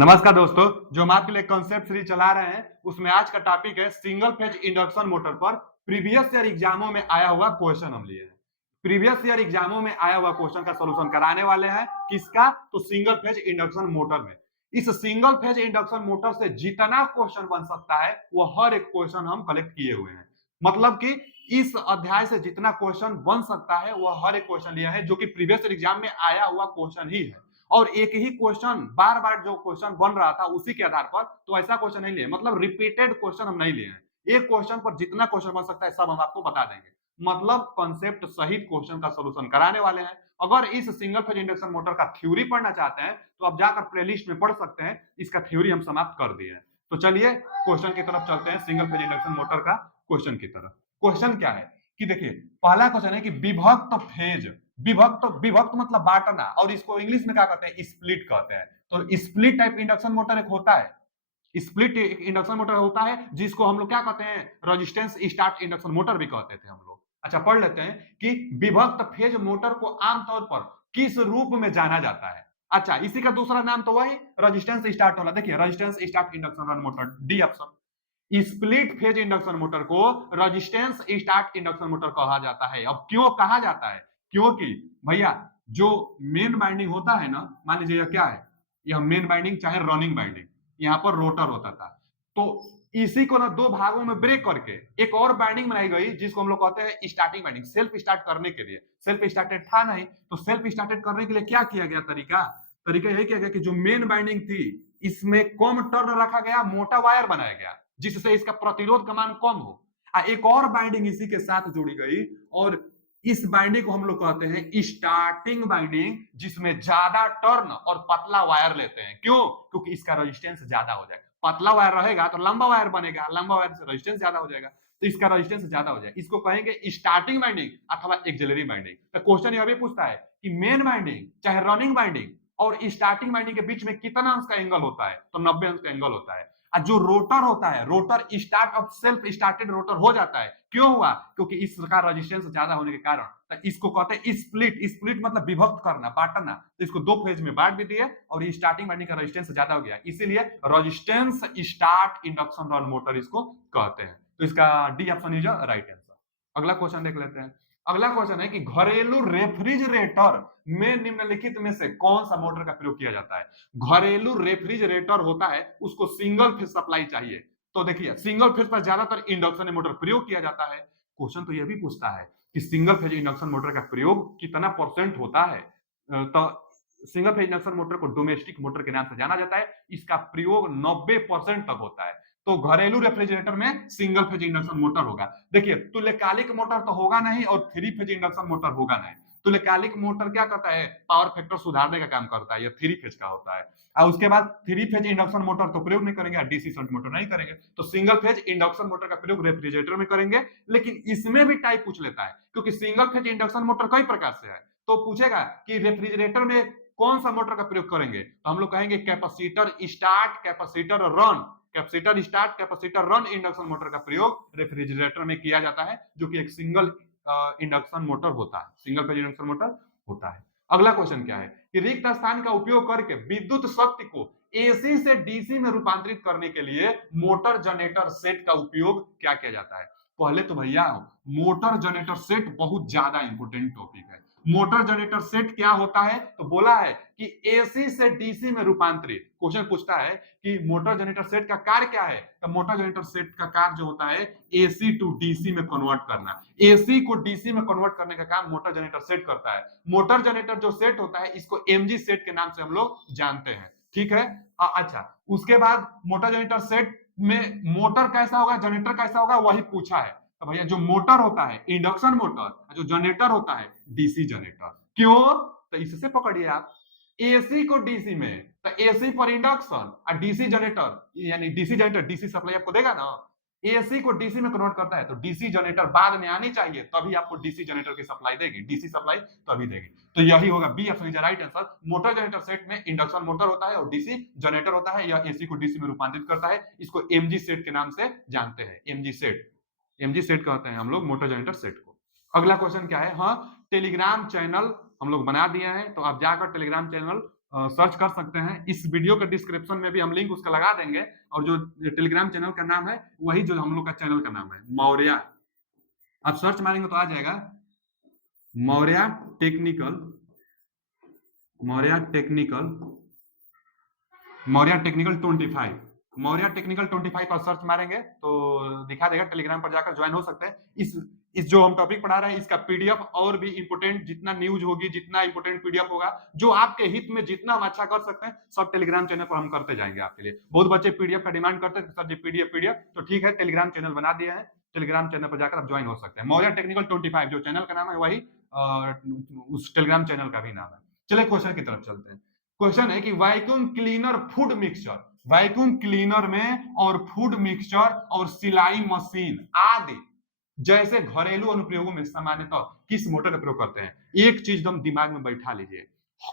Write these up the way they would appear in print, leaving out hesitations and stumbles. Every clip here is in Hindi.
नमस्कार दोस्तों। जो हम आपके लिए कॉन्सेप्ट सीरीज चला रहे हैं उसमें आज का टॉपिक है सिंगल फेज इंडक्शन मोटर पर प्रीवियस ईयर एग्जामों में आया हुआ क्वेश्चन हम लिए हैं। प्रीवियस ईयर एग्जामों में आया हुआ क्वेश्चन का सॉल्यूशन कराने वाले हैं। किसका? तो सिंगल फेज इंडक्शन मोटर में। इस सिंगल फेज इंडक्शन मोटर से जितना क्वेश्चन बन सकता है वो हर एक क्वेश्चन हम कलेक्ट किए हुए हैं। मतलब कि इस अध्याय से जितना क्वेश्चन बन सकता है वह हर एक क्वेश्चन लिया है जो कि प्रीवियस एग्जाम में आया हुआ क्वेश्चन ही है। और एक ही क्वेश्चन बार बार जो क्वेश्चन बन रहा था उसी के आधार पर, तो ऐसा क्वेश्चन नहीं लिए, मतलब रिपीटेड क्वेश्चन हम नहीं लिए हैं। एक क्वेश्चन पर जितना क्वेश्चन बन सकता है सब हम आपको बता देंगे। मतलब कॉन्सेप्ट सहित क्वेश्चन का सॉल्यूशन कराने वाले हैं। अगर इस सिंगल फेज इंडक्शन मोटर का थ्योरी पढ़ना चाहते हैं तो आप जाकर प्लेलिस्ट में पढ़ सकते हैं। इसका थ्योरी हम समाप्त कर दिए हैं। तो चलिए क्वेश्चन की तरफ चलते हैं। सिंगल फेज इंडक्शन मोटर का क्वेश्चन की तरफ। क्वेश्चन क्या है कि देखिए, पहला क्वेश्चन है कि विभक्त फेज, विभक्त विभक्त मतलब बांटना, और इसको इंग्लिश में क्या कहते हैं? स्प्लिट कहते हैं। तो स्प्लिट टाइप इंडक्शन मोटर एक होता है। स्प्लिट इंडक्शन मोटर होता है जिसको हम लोग क्या कहते हैं? रेजिस्टेंस स्टार्ट इंडक्शन मोटर भी कहते थे हम लोग। अच्छा, पढ़ लेते हैं कि विभक्त फेज मोटर को आमतौर पर किस रूप में जाना जाता है। अच्छा, इसी का दूसरा नाम तो वही रेजिस्टेंस स्टार्ट वाला। देखिए, resistance start induction run motor, D option. Split phase induction motor को रेजिस्टेंस स्टार्ट इंडक्शन मोटर कहा जाता है। अब क्यों कहा जाता है? क्योंकि भैया जो मेन बाइंडिंग होता है ना, मान लीजिए क्या है, यह मेन बाइंडिंग चाहे रनिंग बाइंडिंग, यहाँ पर रोटर होता था। तो इसी को ना दो भागों में ब्रेक करके एक और बाइंडिंग बनाई गई जिसको हम लोग कहते हैं स्टार्टिंग बाइंडिंग। सेल्फ स्टार्ट करने के लिए, सेल्फ स्टार्टेड था नहीं तो सेल्फ स्टार्टेड करने के लिए क्या किया गया? तरीका तरीका यही किया गया कि जो मेन बाइंडिंग थी इसमें कम टर्न रखा गया, मोटा वायर बनाया गया जिससे इसका प्रतिरोध का मान कम हो। एक और बाइंडिंग इसी के साथ जोड़ी गई और इस बाइंडिंग को हम लोग कहते हैं स्टार्टिंग बाइंडिंग, जिसमें ज्यादा टर्न और पतला वायर लेते हैं। क्यों? क्योंकि इसका रेजिस्टेंस ज्यादा हो जाएगा। पतला वायर रहेगा तो लंबा वायर बनेगा, लंबा वायर से रेजिस्टेंस ज्यादा हो जाएगा, तो इसका रेजिस्टेंस ज्यादा हो जाएगा। इसको कहेंगे स्टार्टिंग बाइंडिंग अथवा एक्सिलरी बाइंडिंग। तो क्वेश्चन यह भी पूछता है कि मेन बाइंडिंग चाहे रनिंग बाइंडिंग और स्टार्टिंग बाइंडिंग के बीच में कितना अंश का एंगल होता है? तो 90 अंश का एंगल होता है। जो रोटर होता है, rotor start of self started rotor हो जाता है। क्यों हुआ? क्योंकि इसका रेजिस्टेंस ज्यादा होने के कारण। तो इसको कहते हैं स्प्लिट। स्प्लिट मतलब विभक्त करना, बांटना। तो इसको दो फेज में बांट भी दिए और स्टार्टिंग बाइंडिंग का रेजिस्टेंस ज्यादा हो गया, इसीलिए resistance start induction run motor इसको कहते हैं। तो इसका D option is right answer. अगला क्वेश्चन देख लेते हैं। अगला क्वेश्चन है कि घरेलू रेफ्रिजरेटर में निम्नलिखित में से कौन सा मोटर का प्रयोग किया जाता है? घरेलू रेफ्रिजरेटर होता है, उसको सिंगल फेज सप्लाई चाहिए। तो देखिए, सिंगल फेज पर ज्यादातर इंडक्शन मोटर प्रयोग किया जाता है। क्वेश्चन तो यह भी पूछता है कि सिंगल फेज इंडक्शन मोटर का प्रयोग कितना परसेंट होता है। तो सिंगल फेज इंडक्शन मोटर को डोमेस्टिक मोटर के नाम से जाना जाता है। इसका प्रयोग 90% तक होता है। तो घरेलू रेफ्रिजरेटर में सिंगल फेज इंडक्शन मोटर होगा। देखिए, तुल्यकालिक मोटर तो होगा नहीं और थ्री फेज इंडक्शन मोटर होगा नहीं। तुल्यकालिक मोटर क्या करता है? पावर फैक्टर सुधारने का काम करता है। यह थ्री फेज का होता है। और उसके बाद थ्री फेज इंडक्शन मोटर तो प्रयोग नहीं करेंगे, डीसी शंट मोटर नहीं करेंगे। तो सिंगल फेज इंडक्शन मोटर का प्रयोग रेफ्रिजरेटर में करेंगे। लेकिन इसमें भी टाइप पूछ लेता है क्योंकि सिंगल फेज इंडक्शन मोटर कई प्रकार से है। तो पूछेगा कि रेफ्रिजरेटर में कौन सा मोटर का प्रयोग करेंगे, तो हम लोग कहेंगे capacitor start, capacitor run. Capacitor start, capacitor run induction motor का प्रयोग रेफ्रिजरेटर में किया जाता है, जो कि एक सिंगल इंडक्शन मोटर होता है, सिंगल फेज इंडक्शन मोटर होता है। अगला क्वेश्चन क्या है कि रिक्त स्थान का उपयोग करके विद्युत शक्ति को एसी से डीसी में रूपांतरित करने के लिए मोटर जनरेटर सेट का उपयोग क्या किया जाता है? पहले तो भैया मोटर जनरेटर सेट बहुत ज्यादा इंपोर्टेंट टॉपिक है। मोटर जनरेटर सेट क्या होता है? तो बोला है कि एसी से डीसी में रूपांतरित। क्वेश्चन पूछता है कि मोटर जनरेटर सेट का कार्य क्या है? तो मोटर जनरेटर सेट का कार्य जो होता है एसी टू डीसी में कन्वर्ट करना। एसी को डीसी में कन्वर्ट करने का काम मोटर जनरेटर सेट करता है। मोटर जनरेटर जो सेट होता है इसको एमजी सेट के नाम से हम लोग जानते हैं। ठीक है। अच्छा, उसके बाद मोटर जनरेटर सेट में मोटर कैसा होगा, जनरेटर कैसा होगा, वही पूछा है। तो भैया जो मोटर होता है इंडक्शन मोटर, जो जनरेटर होता है डीसी जनरेटर। क्यों? तो इससे पकड़िए आप, एसी को डीसी में, तो एसी पर इंडक्शन और डीसी जनरेटर, यानी डीसी जनरेटर डीसी सप्लाई आपको देगा ना। एसी को डीसी में कन्वर्ट करता है तो डीसी जनरेटर बाद में आनी चाहिए, तभी आपको डीसी जनरेटर की सप्लाई देगी, डीसी सप्लाई तभी देगी। तो यही होगा B option is right answer. Motor generator set में इंडक्शन मोटर होता है और डीसी जनरेटर होता है। यह एसी को डीसी में रूपांतरित करता है। इसको एमजी सेट के नाम से जानते हैं, एमजी सेट। एमजी सेट कहते हैं हम लोग मोटर जनरेटर सेट को। अगला क्वेश्चन क्या है? हाँ, टेलीग्राम चैनल हम लोग बना दिए हैं, तो आप जाकर टेलीग्राम चैनल सर्च कर सकते हैं। इस वीडियो के डिस्क्रिप्शन में भी हम लिंक उसका लगा देंगे, और जो टेलीग्राम चैनल का नाम है वही जो हम लोग का चैनल का नाम है, मौर्या। आप सर्च मारेंगे तो आ जाएगा, Maurya technical, Maurya technical, Maurya technical 25, Maurya technical 25 पर सर्च मारेंगे तो दिखा देगा। टेलीग्राम पर जाकर ज्वाइन हो सकते हैं। इस जो हम टॉपिक पढ़ा रहे हैं इसका पीडीएफ और भी इंपोर्टेंट जितना न्यूज होगी, जितना इंपोर्टेंट पीडीएफ होगा, जो आपके हित में जितना हम अच्छा कर सकते हैं, सब टेलीग्राम चैनल पर हम करते जाएंगे आपके लिए। बहुत बच्चे पीडीएफ का डिमांड करते हैं, सर जी पीडीएफ पीडीएफ, तो ठीक है, टेलीग्राम चैनल बना दिया है, टेलीग्राम चैनल पर जाकर आप ज्वाइन हो सकते हैं। मौर्या टेक्निकल 25 जो चैनल का नाम है वही उस टेलीग्राम चैनल का भी नाम है। चलिए क्वेश्चन की तरफ चलते हैं। क्वेश्चन है कि vacuum cleaner food mixture, vacuum cleaner में और फूड मिक्सचर और सिलाई मशीन आदि जैसे घरेलू अनुप्रयोगों में सामान्यतः किस मोटर का प्रयोग करते हैं? एक चीज एकदम दिमाग में बैठा लीजिए,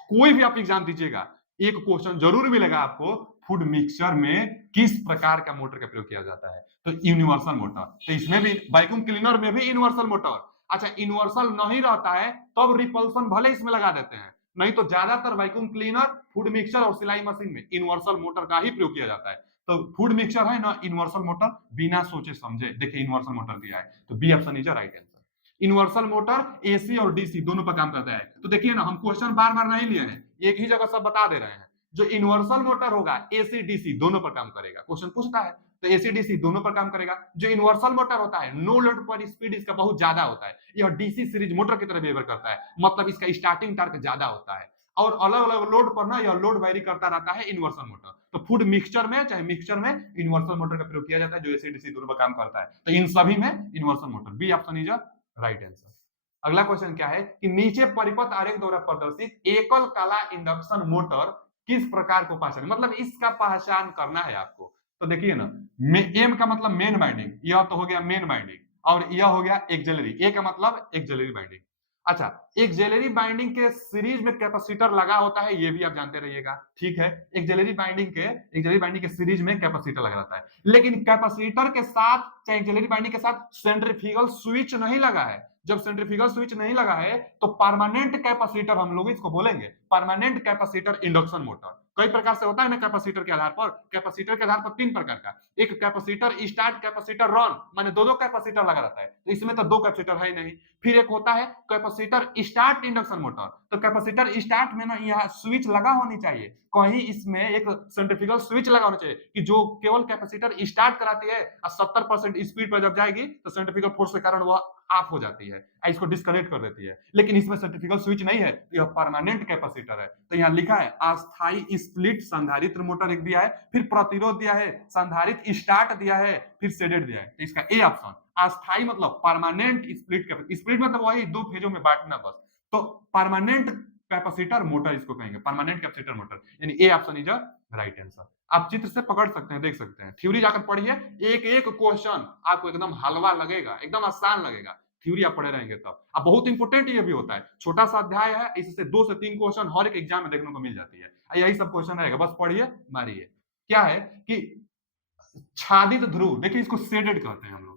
कोई भी आप एग्जाम दीजिएगा एक क्वेश्चन जरूर मिलेगा आपको, फूड मिक्सचर में किस प्रकार का मोटर का प्रयोग किया जाता है? तो यूनिवर्सल मोटर। तो इसमें भी वैक्यूम क्लीनर में भी यूनिवर्सल मोटर। अच्छा, यूनिवर्सल नहीं रहता है तब रिपल्सन भले इसमें लगा देते हैं, नहीं तो ज्यादातर वैक्यूम क्लीनर, फूड मिक्सचर और सिलाई मशीन में यूनिवर्सल मोटर का ही प्रयोग किया जाता है। तो फूड मिक्सचर है ना यूनिवर्सल मोटर, बिना सोचे समझे देखिए यूनिवर्सल मोटर दिया है, तो B option is right answer. Universal motor AC और डीसी दोनों पर काम करता है। तो देखिए ना, हम क्वेश्चन बार बार नहीं लिए हैं, एक ही जगह सब बता दे रहे हैं। जो यूनिवर्सल मोटर होगा एसी डीसी दोनों पर काम करेगा, क्वेश्चन पूछता है तो एसी डीसी दोनों पर काम करेगा। जो यूनिवर्सल मोटर होता है नो लोड पर स्पीड इसका बहुत ज्यादा होता है, यह डीसी सीरीज मोटर की तरह बिहेव करता है, मतलब इसका स्टार्टिंग टार्क ज्यादा होता है, और अलग अलग लोड पर ना यह लोड वैरी करता रहता है यूनिवर्सल मोटर। तो फूड मिक्सचर में चाहे मिक्सचर में यूनिवर्सल मोटर का प्रयोग किया जाता है, जो एसी डीसी दोनों पर काम करता है। तो इन सभी में universal motor, B option is right answer. अगला क्वेश्चन क्या है कि नीचे परिपथ आरेख द्वारा प्रदर्शित एकल कला इंडक्शन मोटर किस प्रकार को पहचान, मतलब इसका पहचान करना है आपको। तो देखिए ना, एम का मतलब मेन वाइंडिंग, यह तो हो गया मेन वाइंडिंग, और यह हो गया एक्सिलरी, ए का मतलब एक्सिलरी वाइंडिंग। अच्छा, एक्सिलरी बाइंडिंग के सीरीज में कैपेसिटर लगा होता है, ये भी आप जानते रहिएगा, ठीक है। एक्सिलरी बाइंडिंग के सीरीज में कैपेसिटर लगा रहता है, लेकिन कैपेसिटर के साथ चाहे एक्सिलरी बाइंडिंग के साथ सेंट्रीफ्यूगल स्विच नहीं लगा है। जब सेंट्रीफ्यूगल स्विच नहीं लगा है तो परमानेंट कैपेसिटर हम लोग इसको बोलेंगे, परमानेंट कैपेसिटर इंडक्शन मोटर। कई प्रकार से होता है ना कैपेसिटर के आधार पर, कैपेसिटर के आधार पर तीन प्रकार का, एक कैपेसिटर स्टार्ट, कैपेसिटर रन, माने दो कैपेसिटर लगा रहता है, तो इसमें तो दो कैपेसिटर है नहीं। फिर एक होता है कैपेसिटर स्टार्ट इंडक्शन मोटर, तो कैपेसिटर स्टार्ट में ना यहाँ स्विच लगा होनी चाहिए, कहीं इसमें एक सेंट्रीफ्यूगल स्विच लगा होना चाहिए कि जो केवल कैपेसिटर स्टार्ट कराती है और 70% स्पीड पर जब जाएगी तो सेंट्रीफ्यूगल फोर्स के कारण वह ऑफ हो जाती है, इसको डिस्कनेक्ट कर देती है। लेकिन इसमें सेंट्रीफ्यूगल स्विच नहीं है, यह परमानेंट कैपेसिटर है। तो यहाँ लिखा है अस्थायी स्प्लिट संधारित्र मोटर एक दिया है, फिर प्रतिरोध दिया है, संधारित्र स्टार्ट दिया है, फिर शेडेड दिया है। तो इसका ए ऑप्शन, अस्थायी मतलब परमानेंट स्प्लिट, स्प्लिट मतलब वही दो फेजों में बांटना बस, तो परमानेंट कैपेसिटर मोटर इसको कहेंगे, परमानेंट कैपेसिटर मोटर, यानी A option is right answer. आप चित्र से पकड़ सकते हैं, देख सकते हैं, थ्योरी जाकर पढ़िए, एक एक क्वेश्चन आपको एकदम हलवा लगेगा, एकदम आसान लगेगा, थ्योरी आप पढ़े रहेंगे तब। अब बहुत इंपोर्टेंट ये भी होता है, छोटा सा अध्याय है, इससे 2 से 3 क्वेश्चन हर एक एग्जाम में देखने को मिल जाती है, यही सब क्वेश्चन रहेगा, बस पढ़िए मारिए। क्या है कि छादित ध्रुव, देखिए इसको शेडेड कहते हैं हम लोग,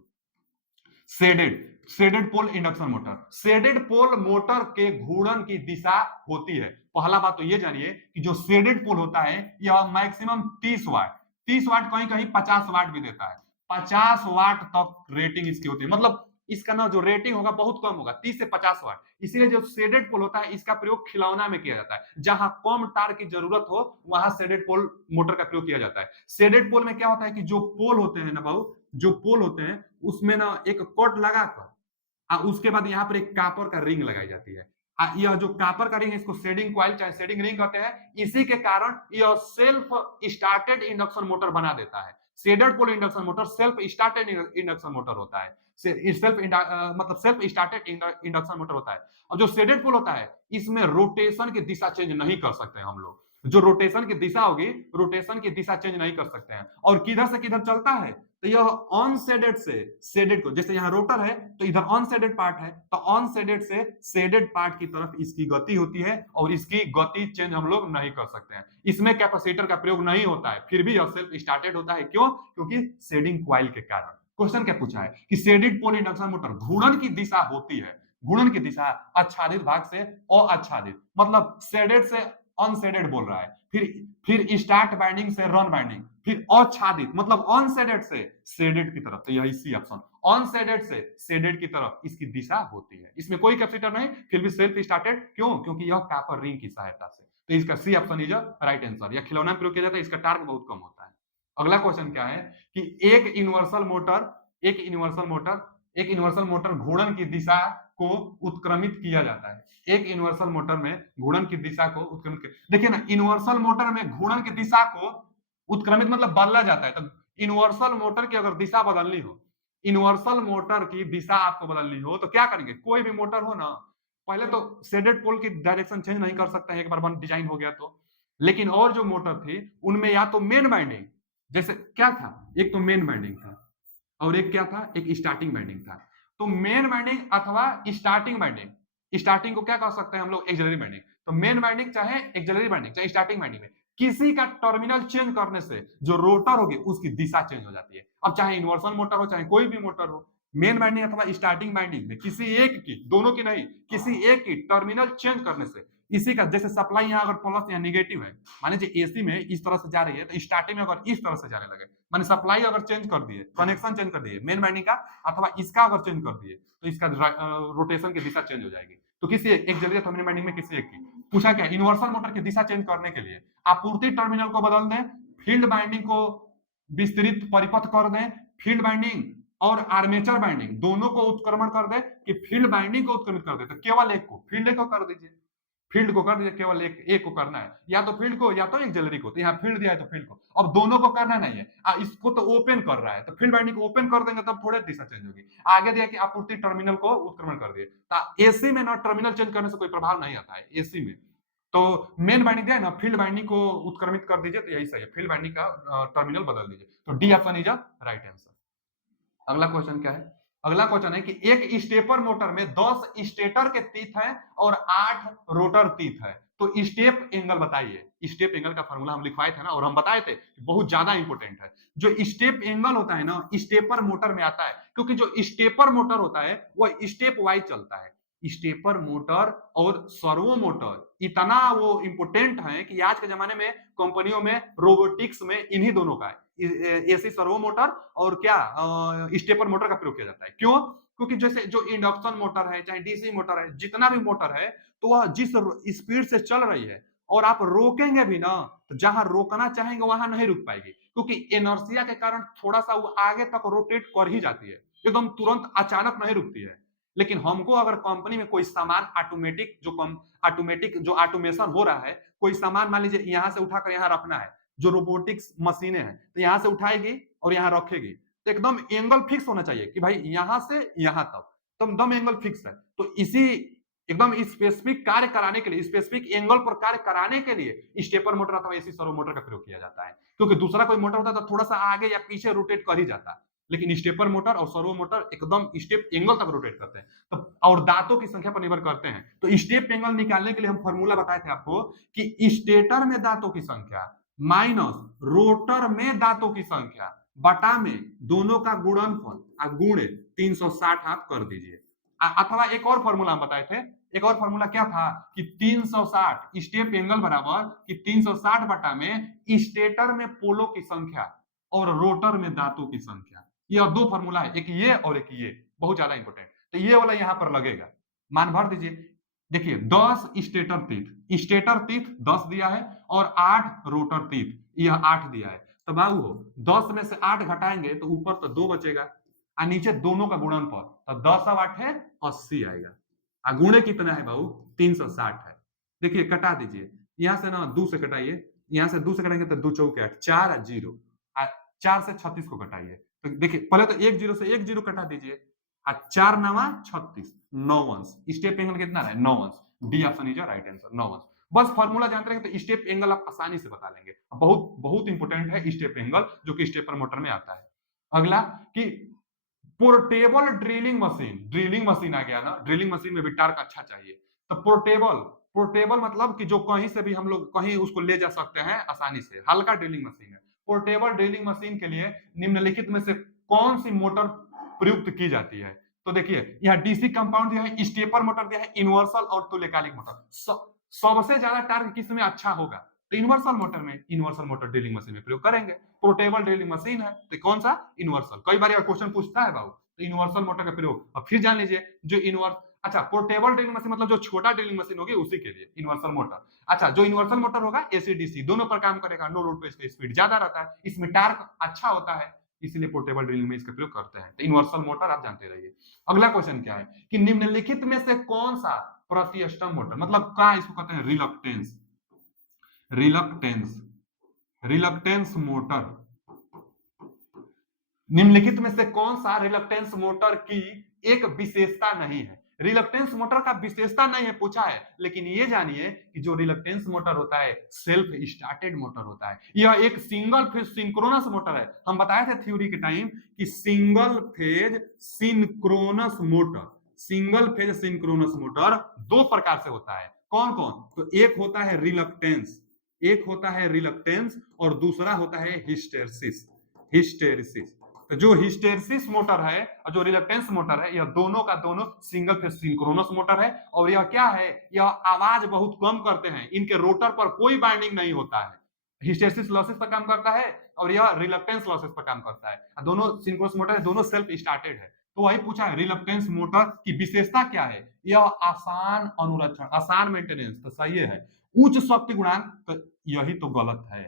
shaded pole induction motor. Shaded pole motor के घूर्णन की दिशा होती है। पहला बात तो ये जानिए कि जो शेडेड पोल होता है यह मैक्सिमम 30 वाट, 30 वाट कहीं कहीं 50 वाट भी देता है, 50 वाट तक रेटिंग इसकी होती है, मतलब इसका ना जो रेटिंग होगा बहुत कम होगा, 30 से 50 वाट। इसीलिए जो शेडेड पोल होता है इसका प्रयोग खिलौना में किया जाता है, जहां कम तार की जरूरत हो वहां शेडेड पोल मोटर का प्रयोग किया जाता है। शेडेड पोल में क्या होता है कि जो पोल होते हैं ना बाबू, जो पोल होते हैं उसमें ना एक कट लगाकर उसके बाद यहाँ पर एक कापर का रिंग लगाई जाती है। यह जो कापर का रिंग है इसको शेडिंग कॉइल चाहे शेडिंग रिंग कहते हैं, इसी के कारण यह सेल्फ स्टार्टेड इंडक्शन मोटर बना देता है। Shaded pole induction motor self started induction motor होता है, मतलब सेल्फ स्टार्टेड इंडक्शन मोटर होता है। और जो शेडेड पोल होता है इसमें रोटेशन की दिशा चेंज नहीं कर सकते हम लोग, जो रोटेशन की दिशा होगी, रोटेशन की दिशा चेंज नहीं कर सकते हैं। और किधर से किधर चलता है, तो यह ऑन शेडेड से शेडेड को, जैसे यहाँ रोटर है तो इधर ऑन शेडेड पार्ट है, तो ऑन शेडेड से शेडेड पार्ट की तरफ इसकी गति होती है, और इसकी गति चेंज हम लोग नहीं कर सकते हैं। इसमें कैपेसिटर का प्रयोग नहीं होता है, फिर भी यह सेल्फ स्टार्टेड होता है, क्यों? क्योंकि शेडिंग कॉइल के कारण। क्वेश्चन क्या पूछा है कि शेडेड पोल इंडक्शन मोटर घूर्णन की दिशा होती है, घूर्णन की दिशा आच्छादित भाग से अआच्छादित, मतलब शेडेड से अनशेडेड बोल रहा है, फिर स्टार्ट बाइंडिंग से रन बाइंडिंग, फिर अच्छादित मतलब अनशेडेड से शेडेड की तरफ, तो यही सी ऑप्शन, अनशेडेड से शेडेड की तरफ इसकी दिशा होती है। इसमें कोई कैपेसिटर नहीं, फिर भी सेल्फ स्टार्टेड, क्यों? क्योंकि यह कॉपर रिंग की सहायता से। तो इसका C option is right answer. यह खिलौना में प्रयोग किया जाता है, इसका टार्क बहुत कम होता है। अगला क्वेश्चन क्या है कि एक यूनिवर्सल मोटर घूर्णन की दिशा को उत्क्रमित किया जाता है। एक यूनिवर्सल मोटर में घूर्णन की दिशा को उत्क्रमित, देखिए ना, यूनिवर्सल मोटर में घूर्णन की दिशा को उत्क्रमित मतलब बदला जाता है। तो यूनिवर्सल मोटर की अगर दिशा बदलनी हो, यूनिवर्सल मोटर की दिशा आपको बदलनी हो तो क्या करेंगे? कोई भी मोटर हो ना, पहले तो शेडेड पोल की डायरेक्शन चेंज नहीं कर सकते हैं, एक बार डिजाइन हो गया तो। लेकिन और जो मोटर थी उनमें या तो मेन बाइंडिंग, जैसे क्या था, एक तो मेन बाइंडिंग था और एक क्या था, एक स्टार्टिंग बाइंडिंग था। तो मेन बाइंडिंग अथवा स्टार्टिंग बाइंडिंग, स्टार्टिंग को क्या कह सकते हैं हम लोग, एक्सिलरी बाइंडिंग। तो मेन बाइंडिंग चाहे एक्सिलरी बाइंडिंग चाहे स्टार्टिंग बाइंडिंग में किसी का टर्मिनल चेंज करने से जो रोटर होगी उसकी दिशा चेंज हो जाती है। अब चाहे इन्वर्सन मोटर हो चाहे कोई भी मोटर हो, मेन बाइंडिंग अथवा स्टार्टिंग बाइंडिंग में किसी एक की, दोनों की नहीं, किसी एक की टर्मिनल चेंज करने से इसी का, जैसे सप्लाई यहाँ अगर प्लस या निगेटिव है, मान लीजिए एसी में इस तरह से जा रही है तो स्टार्टिंग में अगर इस तरह से जाने लगे, माने सप्लाई अगर चेंज कर दिए, कनेक्शन चेंज कर दिए मेन बाइंडिंग का अथवा इसका अगर चेंज कर दिए तो इसका रोटेशन की दिशा चेंज हो जाएगी। तो किसी एक जरिए थर्मिनल बाइंडिंग में किसी एक की पूछा क्या, यूनिवर्सल मोटर की दिशा चेंज करने के लिए आपूर्ति टर्मिनल को बदल दें, फील्ड बाइंडिंग को विस्तृत परिपथ कर दें, फील्ड बाइंडिंग और आर्मेचर बाइंडिंग दोनों को उत्क्रमण कर दे कि फील्ड बाइंडिंग को उत्क्रमित कर दे, तो केवल एक को, फील्ड को कर दीजिए, फील्ड को कर दीजिए, केवल एक को करना है, या तो फील्ड को या तो एक्सिलरी को। तो यहाँ फील्ड दिया है तो फील्ड को, अब दोनों को करना नहीं है, इसको तो ओपन कर रहा है तो फील्ड बाइंडिंग को ओपन कर देंगे तब थोड़े दिशा चेंज होगी। आगे दिया कि आपूर्ति टर्मिनल को उत्क्रमण कर दिए, तो एसी में ना टर्मिनल चेंज करने से कोई प्रभाव नहीं आता है एसी में। तो मेन बाइंडिंग दिया है ना, फील्ड बाइंडिंग को उत्क्रमित कर दीजिए, तो यही सही है, फील्ड बाइंडिंग का टर्मिनल बदल दीजिए। तो D option is right answer. अगला क्वेश्चन क्या है, अगला क्वेश्चन है कि एक स्टेपर मोटर में 10 स्टेटर के तीथ हैं और 8 रोटर तीथ है, तो स्टेप एंगल बताइए। स्टेप एंगल का फॉर्मूला हम लिखवाए थे ना, और हम बताए थे बहुत ज्यादा इंपॉर्टेंट है। जो स्टेप एंगल होता है ना, स्टेपर मोटर में आता है, क्योंकि जो स्टेपर मोटर होता है वह स्टेप वाइज चलता है। स्टेपर मोटर और सर्वो मोटर इतना वो इंपोर्टेंट है कि आज के जमाने में कंपनियों में रोबोटिक्स में इन्हीं दोनों का एसी सर्वो मोटर और क्या स्टेपर मोटर का प्रयोग किया जाता है। क्यों? क्योंकि जैसे जो इंडक्शन मोटर है चाहे डीसी मोटर है, जितना भी मोटर है, तो वह जिस स्पीड से चल रही है और आप रोकेंगे भी ना, तो जहां रोकना चाहेंगे वहां नहीं रुक पाएगी, क्योंकि इनर्शिया के कारण थोड़ा सा वो आगे तक रोटेट कर ही जाती है, एकदम तुरंत अचानक नहीं रुकती है। लेकिन हमको अगर कंपनी में कोई सामान ऑटोमेटिक जो ऑटोमेशन हो रहा है, कोई सामान मान लीजिए यहां से उठाकर यहां रखना है, जो रोबोटिक्स मशीनें हैं तो यहां से उठाएगी और यहां रखेगी, तो एकदम एंगल फिक्स होना चाहिए कि भाई यहां से यहां तक तो एकदम एंगल फिक्स है। तो इसी एकदम स्पेसिफिक कार्य कराने के लिए, स्पेसिफिक एंगल पर कार्य कराने के लिए स्टेपर मोटर अथवा एसी सर्वो मोटर का प्रयोग किया जाता है। क्योंकि दूसरा कोई मोटर होता तो थोड़ा सा आगे या पीछे रोटेट कर ही जाता, लेकिन स्टेपर मोटर और सर्वो मोटर एकदम स्टेप एंगल तक रोटेट करते हैं, तो और दांतों की संख्या पर निर्भर करते हैं। तो स्टेप एंगल निकालने के लिए हम फॉर्मूला बताए थे आपको कि स्टेटर में दांतों की संख्या माइनस रोटर में दांतों की संख्या बटा में दोनों का गुणनफल गुणे 360 आप कर दीजिए। अथवा एक और फॉर्मूला हम बताए थे, एक और फॉर्मूला क्या था कि 360 स्टेप एंगल बराबर कि 360 बटा में स्टेटर में पोलों की संख्या और रोटर में दांतों की संख्या। ये दो फॉर्मूला है, एक ये और एक ये, बहुत ज्यादा इंपॉर्टेंट। तो ये वाला यहां पर लगेगा, मान भर दीजिए। देखिए 10 स्टेटर तीथ 10 दिया है और 8 रोटर तीथ यह 8 दिया है। तो बाबू 10 में से 8 घटाएंगे तो ऊपर तो 2 बचेगा और नीचे दोनों का गुणनफल, तो 10 और 8 है 80 आएगा। गुणे कितना है बाबू? 360 है। देखिए कटा दीजिए, यहां से ना 2 से कटाइए, यहां से 2 से कटाएंगे तो 2 चौके 8, 4 और 0, 4 से 36 को कटाइए। तो देखिए पहले तो 1 0 से 1 0 कटा दीजिए, 4 9 36, 9 अंश। स्टेप एंगल कितना है? 9 अंश। D option is right answer, 9 अंश। बस फॉर्मूला जानते रहे तो स्टेप एंगल आप आसानी से बता लेंगे। बहुत बहुत इंपॉर्टेंट है स्टेप एंगल, जो कि स्टेपर मोटर में आता है। अगला कि पोर्टेबल ड्रिलिंग मशीन आ गया ना, ड्रिलिंग मशीन में भी टार्क अच्छा चाहिए। तो पोर्टेबल मतलब कि जो कहीं से भी हम लोग कहीं उसको ले जा सकते हैं आसानी से, हल्का ड्रिलिंग मशीन है। पोर्टेबल ड्रिलिंग मशीन के लिए निम्नलिखित में से कौन सी मोटर प्रयुक्त की जाती है? तो देखिए यहाँ डीसी कंपाउंड दिया है, स्टेपर मोटर दिया है, यूनिवर्सल और तुल्यकालिक मोटर। सबसे ज्यादा टार्क किस में अच्छा होगा? तो यूनिवर्सल मोटर में, यूनिवर्सल मोटर ड्रिलिंग मशीन में प्रयोग करेंगे। पोर्टेबल ड्रिलिंग मशीन है तो कौन सा? यूनिवर्सल। कई बार क्वेश्चन पूछता है बाबू, तो यूनिवर्सल मोटर का प्रयोग। अब फिर जान लीजिए जो यूनिवर्सल, अच्छा पोर्टेबल ड्रिलिंग मशीन मतलब जो छोटा ड्रिलिंग मशीन होगी उसी के लिए यूनिवर्सल मोटर। अच्छा जो यूनिवर्सल मोटर होगा एसी डीसी दोनों पर काम करेगा, नो लोड पे इसका स्पीड ज्यादा रहता है, इसमें टार्क अच्छा होता है, इसलिए पोर्टेबल ड्रिलिंग में इसका प्रयोग करते हैं। तो यूनिवर्सल मोटर आप जानते रहिए। अगला क्वेश्चन क्या है कि निम्नलिखित में से कौन सा प्रतिष्ठम मोटर, मतलब क्या इसको कहते हैं? Reluctance, reluctance, reluctance motor. निम्नलिखित में से कौन सा रिलक्टेंस मोटर की एक विशेषता नहीं है? रिलक्टेंस मोटर का विशेषता नहीं है पूछा है, लेकिन ये जानिए कि जो रिलक्टेंस मोटर होता है सेल्फ स्टार्टेड मोटर होता है। यह एक सिंगल फेज सिंक्रोनस मोटर है। हम बताए थे थ्योरी के टाइम कि single phase synchronous motor, single phase synchronous motor दो प्रकार से होता है। कौन कौन? तो एक होता है रिलक्टेंस, एक होता है रिलक्टेंस और दूसरा होता है हिस्टेरिसिस, हिस्टेरिसिस। तो जो हिस्टेरिसिस मोटर है और जो रिलक्टेंस मोटर है, यह दोनों का दोनों सिंगल फेज सिंक्रोनस मोटर है। और यह क्या है? यह आवाज बहुत कम करते हैं, इनके रोटर पर कोई बाइंडिंग नहीं होता है। हिस्टेरिसिस लॉसेस पर काम करता है और यह रिलक्टेंस लॉसेस पर काम करता है। दोनों सिंक्रोनस मोटर है, दोनों सेल्फ स्टार्टेड है। तो वही पूछा है रिलक्टेंस मोटर की विशेषता क्या है? यह आसान अनुरक्षण, आसान मेंटेनेंस, तो सही है। उच्च शक्ति गुणांक, तो यही तो गलत है।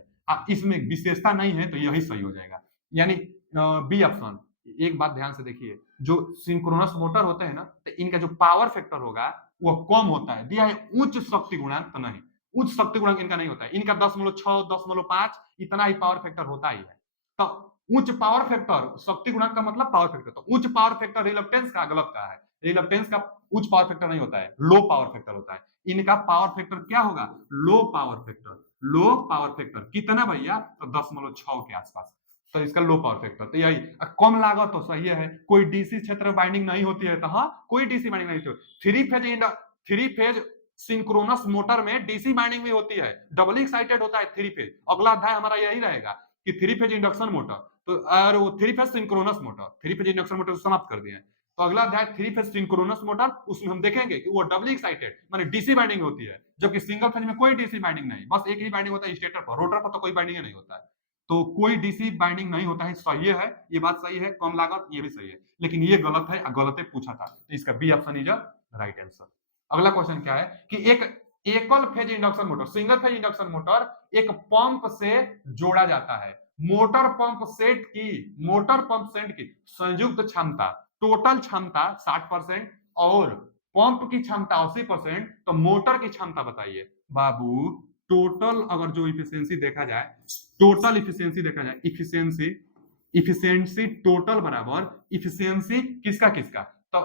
इसमें विशेषता नहीं है तो यही सही हो जाएगा, यानी बी ऑप्शन। एक बात ध्यान से देखिए, जो सिंक्रोनस मोटर होते हैं ना, तो इनका जो पावर फैक्टर होगा वो कम होता है। दिया है उच्च शक्ति गुणांक, तो नहीं, उच्च शक्ति गुणांक इनका नहीं होता है। इनका 10.6 10.5 इतना ही पावर फैक्टर होता ही है। तो उच्च पावर फैक्टर, शक्ति गुणांक का मतलब पावर फैक्टर, तो उच्च पावर फैक्टर रिलक्टेंस का गलत का है। रिलक्टेंस का उच्च पावर फैक्टर नहीं होता है, लो पावर फैक्टर होता है। इनका पावर फैक्टर क्या होगा? Low power factor. Low power factor कितना भैया? तो 10.6 के आसपास, तो इसका लो पावर फैक्टर। तो यही कम लागत तो सही है। कोई डीसी क्षेत्र में बाइंडिंग नहीं होती है, तो हाँ कोई डीसी बाइंडिंग नहीं होती। थ्री फेज सिंक्रोनस मोटर में डीसी बाइंडिंग भी होती है, डबल एक्साइटेड होता है थ्री फेज। अगला अध्याय हमारा यही रहेगा कि थ्री फेज इंडक्शन मोटर, तो और वो three phase synchronous motor, three phase induction motor समाप्त कर दिए हैं। तो अगला अध्याय थ्री फेज सिंक्रोनस मोटर, उसमें हम देखेंगे कि वो डबल एक्साइटेड माने डीसी बाइंडिंग होती है, जबकि सिंगल फेज में कोई डीसी बाइंडिंग नहीं, बस एक ही बाइंडिंग होता है स्टेटर पर, रोटर पर तो कोई बाइंडिंग नहीं होता है। तो कोई डीसी बाइंडिंग नहीं होता है, सही है, ये बात सही है। कम लागत ये भी सही है, लेकिन ये गलत है, गलत पूछा था, तो इसका B option is right answer. अगला क्वेश्चन क्या है कि एक एकल phase induction motor, single phase induction motor एक पंप से जोड़ा जाता है। मोटर पंप सेट की, मोटर पंप सेट की संयुक्त क्षमता, टोटल क्षमता 60% और पंप की क्षमता 80%, तो मोटर की क्षमता बताइए बाबू। टोटल अगर जो इफिशियंसी देखा जाए, टोटल इफिशियंसी देखा जाए, इफिशियंसी, इफिशियंसी टोटल बराबर इफिशियंसी किसका किसका, तो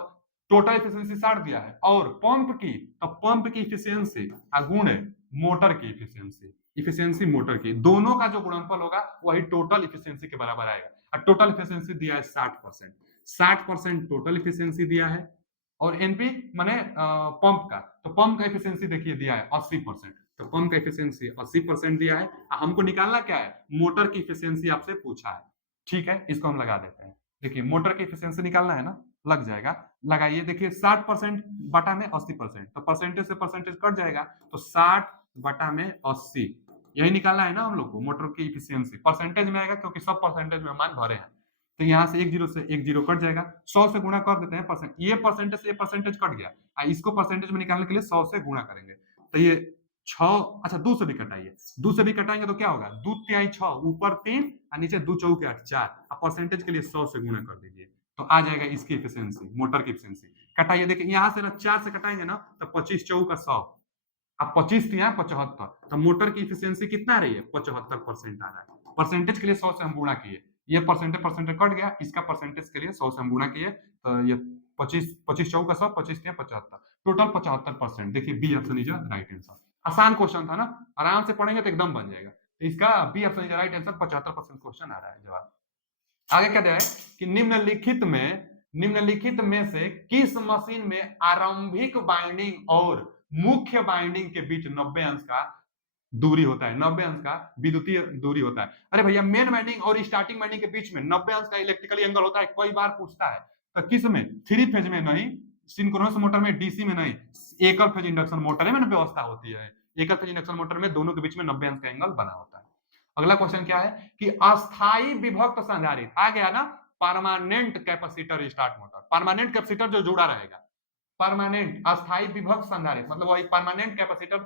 टोटल इफिशियंसी 60 दिया है और पंप की, तो पंप की इफिशियंसी गुण मोटर की इफिशियंसी, इफिशियंसी मोटर की, दोनों का जो गुणनफल होगा वही टोटल इफिशियंसी के बराबर आएगा। और टोटल इफिशियंसी दिया है 60%, 60% टोटल इफिशियंसी दिया है। और एनपी माने पंप का, तो पंप का इफिशियंसी देखिए दिया है 80%, तो पंप का इफिशियंसी 80% दिया है। हमको निकालना क्या है? मोटर की इफिशियंसी आपसे पूछा है, ठीक है, इसको हम लगा देते हैं। देखिए मोटर की इफिशियंसी निकालना है ना, लग जाएगा, लगाइए। देखिए 60% बटा में 80%, तो परसेंटेज से परसेंटेज कट जाएगा, तो 60 बटा में 80, यही निकालना है ना हम लोग को मोटर की इफिशियंसी। परसेंटेज में आएगा क्योंकि सब परसेंटेज में मान भरे हैं, तो यहाँ से एक जीरो कट जाएगा, 100 से गुणा कर देते हैं परसेंट, ये परसेंटेज से ये परसेंटेज कट गया, इसको परसेंटेज में निकालने के लिए 100 से गुणा करेंगे, तो ये 6, अच्छा 2 से भी कटाइए, 2 से भी कटाएंगे तो क्या होगा? 2 तिहाई 6, ऊपर 3 और नीचे 2 चौके 8 4, अब परसेंटेज के लिए 100 से गुणा कर दीजिए, तो आ जाएगा इसकी इफिशियंसी, मोटर की इफिशियंसी। कटाइए, देखिए यहाँ से ना 4 से कटाएंगे ना तो 25 चौका 100, अब 25 तिहाई 75, तो मोटर की इफिशियंसी कितना आ रही है? 75% आ रहा है। परसेंटेज के लिए 100 से हम गुणा किए, ये परसेंटेज परसेंटेज कट गया, इसका परसेंटेज के लिए 100 से हम गुणा किए, तो ये 25 चौका 100, 25 तिहाई 75, टोटल 75%। देखिए B option is right answer. आसान क्वेश्चन था ना, आराम से पढ़ेंगे तो एकदम बन जाएगा। तो इसका B option is right answer, 75% question आ रहा है जवाब। आगे क्या है कि निम्नलिखित में से किस मशीन में आरंभिक बाइंडिंग और मुख्य बाइंडिंग के बीच 90 अंश का दूरी होता है, 90 अंश का विद्युतीय दूरी होता है? अरे भैया मेन बाइंडिंग और स्टार्टिंग बाइंडिंग के बीच में 90 अंश का इलेक्ट्रिकल एंगल होता है, कई बार पूछता है। तो किस में? थ्री फेज में नहीं, सिंक्रोनस मोटर में, डीसी में नहीं, एकल फेज इंडक्शन मोटर में व्यवस्था होती है। एकल फेज इंडक्शन मोटर में दोनों के बीच में 90 अंश का एंगल बना होता है। अगला क्वेश्चन क्या है कि अस्थाई विभक्त संधारित्र, आ गया ना, permanent capacitor start motor, permanent capacitor जो जुड़ा रहेगा, परमानेंट अस्थाई विभक्त संधारित्र मतलब वही परमानेंट कैपेसिटर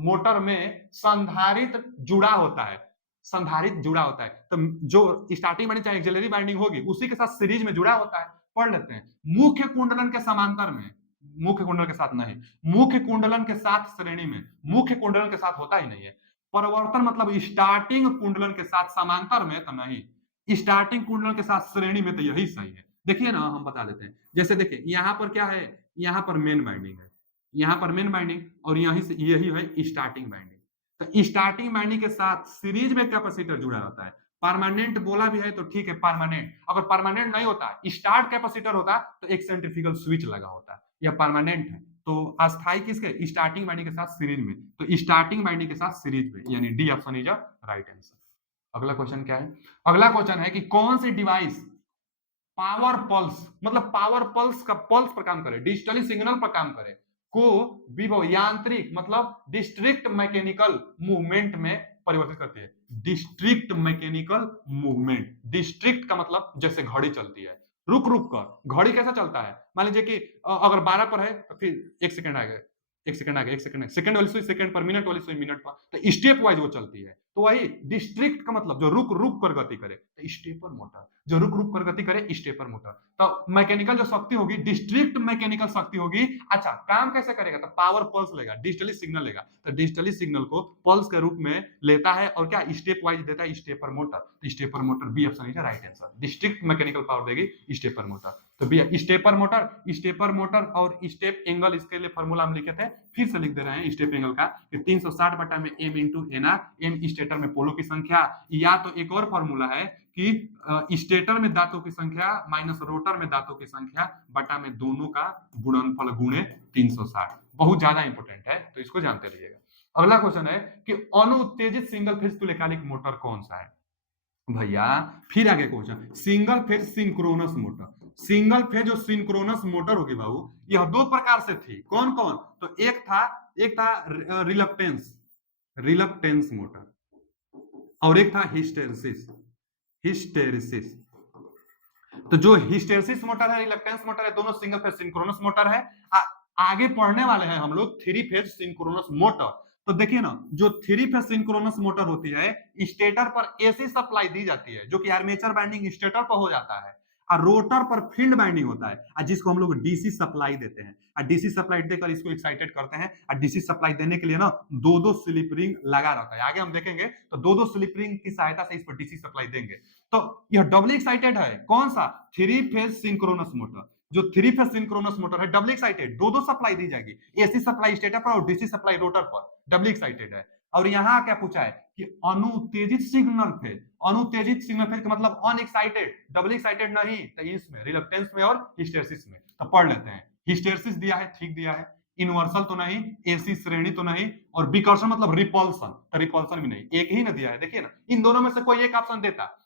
मोटर में संधारित्र जुड़ा होता है, संधारित्र जुड़ा होता है, तो जो स्टार्टिंग वाइंडिंग चाहे एक्सिलरी वाइंडिंग होगी उसी के साथ सीरीज में जुड़ा होता है। पढ़ लेते हैं, मुख्य कुंडलन के समांतर में, मुख्य कुंडल के साथ नहीं, मुख्य कुंडलन के साथ श्रेणी में, मुख्य कुंडलन के साथ होता ही नहीं है। परिवर्तन मतलब स्टार्टिंग कुंडलन के साथ समांतर में तो नहीं, स्टार्टिंग कुंडलन के साथ श्रेणी में तो यही सही है। देखिए ना, हम बता देते हैं, जैसे देखिए यहाँ पर क्या है, यहाँ पर मेन बाइंडिंग है, यहाँ पर मेन बाइंडिंग, और यहीं से यही है स्टार्टिंग बाइंडिंग। तो स्टार्टिंग बाइंडिंग के साथ सीरीज में कैपेसिटर जुड़ा होता है। परमानेंट बोला भी है तो ठीक है, परमानेंट, अगर परमानेंट नहीं होता, स्टार्ट कैपेसिटर होता तो एक सेंट्रीफ्यूगल स्विच लगा होता, यह परमानेंट है। तो अस्थाई किसके, स्टार्टिंग बाइंडिंग के साथ सीरीज में, तो स्टार्टिंग बाइंडिंग के साथ सीरीज में, यानी D option is a right answer. अगला क्वेश्चन क्या है, अगला क्वेश्चन है कि कौन सी डिवाइस पावर पल्स, मतलब पावर पल्स का पल्स पर काम करे, डिजिटली सिग्नल पर काम करे, को विभव यांत्रिक मतलब डिस्ट्रिक्ट मैकेनिकल मूवमेंट में परिवर्तित करती है। डिस्ट्रिक्ट मैकेनिकल मूवमेंट, डिस्ट्रिक्ट का मतलब जैसे घड़ी चलती है, रुक रुक कर घड़ी कैसा चलता है, मान लीजिए कि अगर 12 पर है तो फिर 1 सेकंड आ गया, 1 सेकंड आ गया, 1 सेकंड, सेकंड वाली सुई सेकंड पर, मिनट वाली सुई मिनट पर, तो स्टेप वाइज वो चलती है। तो वही डिस्ट्रिक्ट का मतलब जो रुक रुक कर गति करे, तो स्टेपर मोटर, जो रुक रुक कर गति करे स्टेपर मोटर। तो मैकेनिकल जो शक्ति होगी डिस्ट्रिक्ट मैकेनिकल शक्ति होगी। अच्छा, काम कैसे करेगा, तो पावर पल्स लेगा, डिजिटली सिग्नल लेगा, तो डिजिटली सिग्नल को पल्स के रूप में लेता है और क्या स्टेप वाइज देता है स्टेपर मोटर। तो stepper motor B option is right answer, discrete mechanical power देगी स्टेपर मोटर। तो B stepper motor, stepper motor और स्टेप एंगल, इसके लिए फॉर्मूला हम लिखे थे, फिर से लिख दे रहे हैं स्टेप एंगल का, 360 बटा में M into N R, M stator में पोलो की संख्या, या तो एक और फॉर्मूला है कि स्टेटर में दांतों की संख्या माइनस रोटर में दांतों की संख्या बटा में दोनों का गुणनफल गुणे 360, बहुत ज्यादा इंपॉर्टेंट है, तो इसको जानते रहिएगा। अगला क्वेश्चन है कि अनुत्तेजित सिंगल फेज तुल्यकालिक मोटर कौन सा है भैया, फिर आगे question, single phase synchronous motor, single phase जो सिंक्रोनस मोटर होगी बाबू, यह दो प्रकार से थी, कौन कौन, तो एक था रिलक्टेंस, रिलक्टेंस मोटर, और एक था हिस्टेरिसिस, हिस्टेरिसिस। तो जो हिस्टेरिसिस मोटर है, रिलक्टेंस मोटर है, दोनों सिंगल फेज सिंक्रोनस मोटर है। आगे पढ़ने वाले हैं हम लोग थ्री फेज सिंक्रोनस मोटर। तो देखिए ना, जो थ्री फेज सिंक्रोनस मोटर होती है, स्टेटर पर एसी सप्लाई दी जाती है, जो कि आर्मेचर बाइंडिंग स्टेटर पर हो जाता है, और रोटर पर फील्ड बाइंडिंग होता है, जिसको हम लोग डीसी सप्लाई देते हैं, और डीसी सप्लाई देकर इसको एक्साइटेड करते हैं, और डीसी सप्लाई देने के लिए ना दो दो स्लिप रिंग लगा रहता है, आगे हम देखेंगे, तो दो दो स्लिप रिंग की सहायता से इस पर डीसी सप्लाई देंगे। तो यह डबल एक्साइटेड है, कौन सा, थ्री फेज सिंक्रोनस मोटर। जो थ्री फेज सिंक्रोनस मोटर है डबल एक्साइटेड, दो दो सप्लाई दी जाएगी, एसी सप्लाई स्टेटर पर और डीसी सप्लाई रोटर पर, डबल एक्साइटेड है। और यहाँ क्या पूछा है कि अनुत्तेजित सिग्नल फेज, अनुत्तेजित सिग्नल फेज का मतलब अनएक्साइटेड, डबल एक्साइटेड नहीं, तो इसमें रिलक्टेंस में और हिस्टेरिसिस में। तो पढ़ लेते हैं, हिस्टेरिसिस दिया है, ठीक दिया है, यूनिवर्सल तो नहीं, एसी श्रेणी तो नहीं, और विकर्षण मतलब रिपल्सन, तो रिपल्सन भी नहीं, एक ही ना दिया है। देखिए ना, इन दोनों में से कोई एक ऑप्शन देता।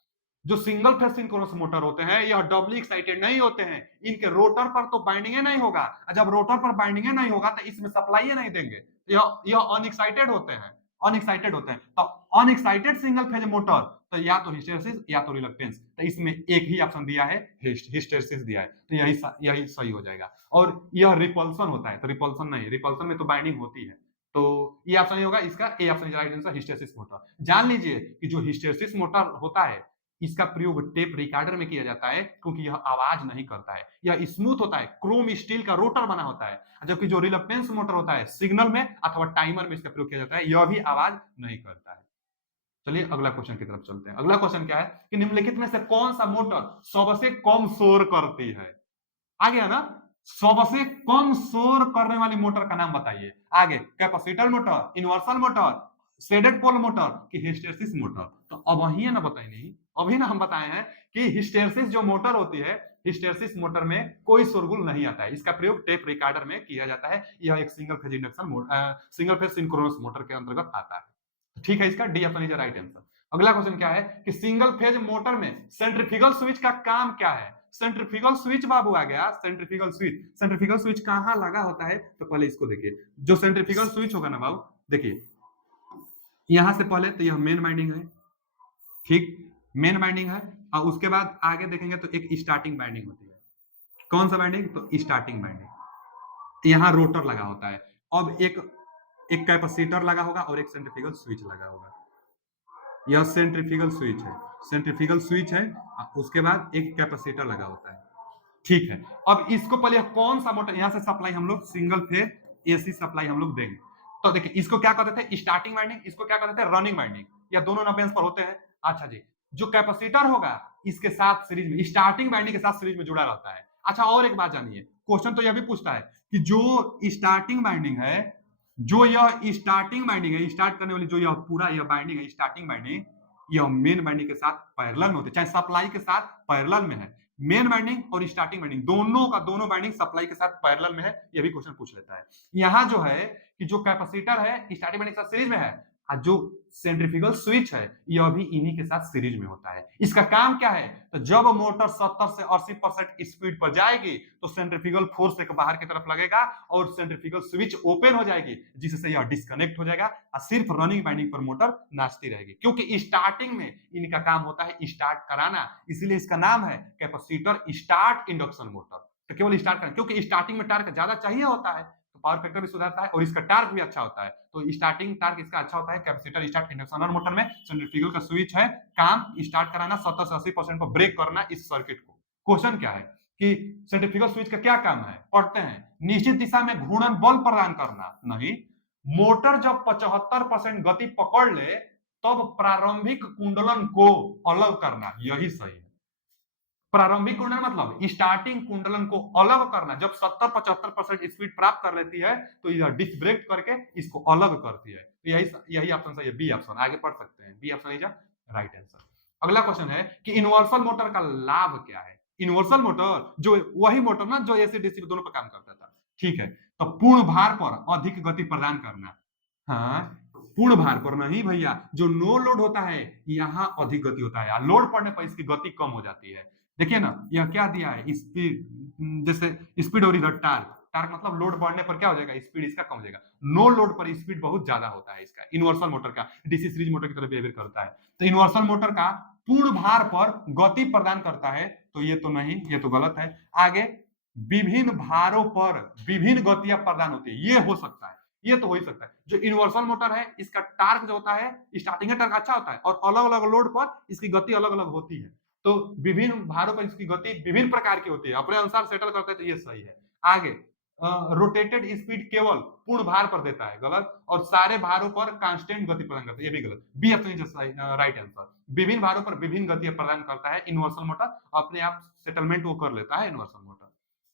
जो सिंगल फेज सिंक्रोनस मोटर होते हैं यह डबली एक्साइटेड नहीं होते हैं, इनके रोटर पर तो बाइंडिंग नहीं होगा, जब रोटर पर बाइंडिंग नहीं होगा तो इसमें सप्लाई नहीं देंगे, यह अनएक्साइटेड होते हैं, अनएक्साइटेड होते हैं। तो अनएक्साइटेड सिंगल फेज मोटर, तो या तो हिस्टेरिसिस या तो रिलक्टेंस, तो इसमें एक ही ऑप्शन दिया है, हिस्टेरिसिस दिया है, तो यही सही हो जाएगा। और यह रिपल्सन होता है, तो रिपल्सन नहीं, रिपल्सन में तो बाइंडिंग होती है, तो ये ऑप्शन नहीं होगा, इसका A option right answer, hysteresis motor. जान लीजिए कि जो हिस्टेरिसिस मोटर होता है इसका प्रयोग टेप रिकॉर्डर में किया जाता है, क्योंकि यह आवाज नहीं करता है, यह स्मूथ होता है, क्रोम स्टील का रोटर बना होता है, जबकि जो रिलक्टेंस मोटर होता है सिग्नल में अथवा टाइमर में इसका प्रयोग किया जाता है, यह भी आवाज नहीं करता है। चलिए अगला क्वेश्चन की तरफ चलते हैं। अगला क्वेश्चन क्या है कि निम्नलिखित में से कौन सा मोटर सबसे कम शोर करती है, आ गया ना, सबसे कम शोर करने वाली मोटर का नाम बताइए। आगे capacitor motor, universal motor, shaded pole motor कि हिस्टेरिसिस मोटर। तो अब वही है ना, बताइए नहीं, अभी ना हम बताए हैं कि हिस्टेरिसिस जो मोटर होती है, हिस्टेरिसिस मोटर में कोई शोरगुल नहीं आता है, इसका प्रयोग टेप रिकॉर्डर में किया जाता है, यह एक single phase induction motor, single phase synchronous motor के अंतर्गत आता है। ठीक है, इसका D option is right answer. अगला क्वेश्चन क्या है कि सिंगल फेज मोटर में सेंट्रीफ्यूगल स्विच का काम क्या है, सेंट्रीफ्यूगल स्विच बाबू आ गया, सेंट्रीफ्यूगल स्विच। सेंट्रीफ्यूगल स्विच कहाँ लगा होता है, तो पहले इसको देखिए, जो सेंट्रीफ्यूगल स्विच होगा ना बाबू, देखिए यहां से पहले तो यह मेन वाइंडिंग है, ठीक, मेन वाइंडिंग है, और उसके बाद आगे देखेंगे तो एक स्टार्टिंग वाइंडिंग होती है। कौन सा वाइंडिंग, तो स्टार्टिंग वाइंडिंग। यहाँ रोटर लगा होता है। अब एक कैपेसिटर लगा होगा और एक सेंट्रीफ्यूगल स्विच लगा होगा। यह सेंट्रीफ्यूगल स्विच है, सेंट्रीफ्यूगल स्विच है, उसके बाद एक कैपेसिटर लगा होता है, ठीक है। अब इसको पहले कौन सा मोटर, यहां से सप्लाई हम लोग सिंगल फेज एसी सप्लाई हम लोग देंगे। तो देखिए इसको क्या कहते थे, स्टार्टिंग वाइंडिंग, इसको क्या कहते थे, रनिंग वाइंडिंग, या दोनों 90 पर होते हैं। अच्छा जी, जो कैपेसिटर होगा इसके साथ सीरीज में, स्टार्टिंग वाइंडिंग के साथ सीरीज में जुड़ा रहता है। अच्छा, और एक बात जानिए, क्वेश्चन तो यह भी पूछता है कि जो स्टार्टिंग वाइंडिंग है, जो यह स्टार्टिंग वाइंडिंग है, स्टार्ट करने वाली जो यह पूरा यह वाइंडिंग है, स्टार्टिंग वाइंडिंग, यह मेन वाइंडिंग के साथ पैरेलल में होते हैं, चाहे सप्लाई के साथ पैरेलल में है। मेन वाइंडिंग और स्टार्टिंग वाइंडिंग दोनों का दोनों वाइंडिंग सप्लाई के साथ पैरेलल में है, ये भी क्वेश्चन पूछ लेता है। यहाँ जो है कि जो कैपेसिटर है स्टार्टिंग वाइंडिंग के साथ सीरीज में है, और जो सेंट्रीफ्यूगल स्विच है यह भी इन्हीं के साथ सीरीज में होता है। इसका काम क्या है, तो जब मोटर 70 से 80% स्पीड पर जाएगी तो सेंट्रीफ्यूगल फोर्स एक बाहर की तरफ लगेगा और सेंट्रीफ्यूगल स्विच ओपन हो जाएगी, जिससे यह डिस्कनेक्ट हो जाएगा और सिर्फ रनिंग वाइंडिंग पर मोटर नाचती रहेगी। क्योंकि स्टार्टिंग में इनका काम होता है स्टार्ट कराना, इसलिए इसका नाम है कैपेसिटर स्टार्ट इंडक्शन मोटर। तो केवल स्टार्ट करना, क्योंकि स्टार्टिंग में टार्क ज्यादा चाहिए होता है, पावर फैक्टर भी सुधारता है और इसका टार्क भी अच्छा होता है। तो स्टार्टिंग टार्क इसका अच्छा होता है कैपेसिटर स्टार्ट इंडक्शन मोटर में। सेंट्रीफ्यूगल का स्विच है, काम स्टार्ट कराना, 70 से 80% को ब्रेक करना इस सर्किट को। क्वेश्चन क्या है कि सेंट्रीफ्यूगल स्विच का क्या काम है, पढ़ते हैं। निश्चित दिशा में घूर्णन बल प्रदान करना, नहीं। मोटर जब 75% गति पकड़ ले तब प्रारंभिक कुंडलन को अलग करना, यही सही है। प्रारंभिक कुंडलन मतलब स्टार्टिंग कुंडलन को अलग करना, जब 70-75% स्पीड प्राप्त कर लेती है तो यह डिस्क ब्रेक करके इसको अलग करती है। तो यही ऑप्शन सही है, बी ऑप्शन। आगे पढ़ सकते हैं, B option is right answer. अगला क्वेश्चन है कि यूनिवर्सल मोटर का लाभ क्या है। यूनिवर्सल मोटर जो वही मोटर ना जो एसी डीसी दोनों पर काम करता था, ठीक है। तो पूर्ण भार पर अधिक गति प्रदान करना, हाँ, पूर्ण भार पर नहीं भैया, जो नो लोड होता है यहाँ अधिक गति होता है, लोड पड़ने पर इसकी गति कम हो जाती है। देखिए ना, यह क्या दिया है, स्पीड, जैसे स्पीड और इधर टार्क, टार्क मतलब लोड बढ़ने पर क्या हो जाएगा, स्पीड इसका कम हो जाएगा। नो लोड पर स्पीड बहुत ज्यादा होता है इसका, यूनिवर्सल मोटर का, डीसी सीरीज मोटर की तरह बिहेवियर करता है। तो यूनिवर्सल मोटर का पूर्ण भार पर गति प्रदान करता है, तो ये तो नहीं, ये तो गलत है। आगे, विभिन्न भारों पर विभिन्न गतियां प्रदान होती है, ये हो सकता है, ये तो हो ही सकता है। जो यूनिवर्सल मोटर है इसका टार्क जो होता है स्टार्टिंग का टार्क अच्छा होता है और अलग अलग लोड पर इसकी गति अलग अलग होती है। तो विभिन्न भारों पर इसकी गति विभिन्न प्रकार की होती है, अपने अनुसार सेटल करते हैं, तो ये सही है। आगे, रोटेटेड स्पीड केवल पूर्ण भार पर देता है, गलत। और सारे भारों पर कांस्टेंट गति प्रदान करता है, ये भी गलत। B option right answer. विभिन्न भारों पर विभिन्न गति प्रदान करता है यूनिवर्सल मोटर, अपने आप सेटलमेंट वो कर लेता है यूनिवर्सल मोटर।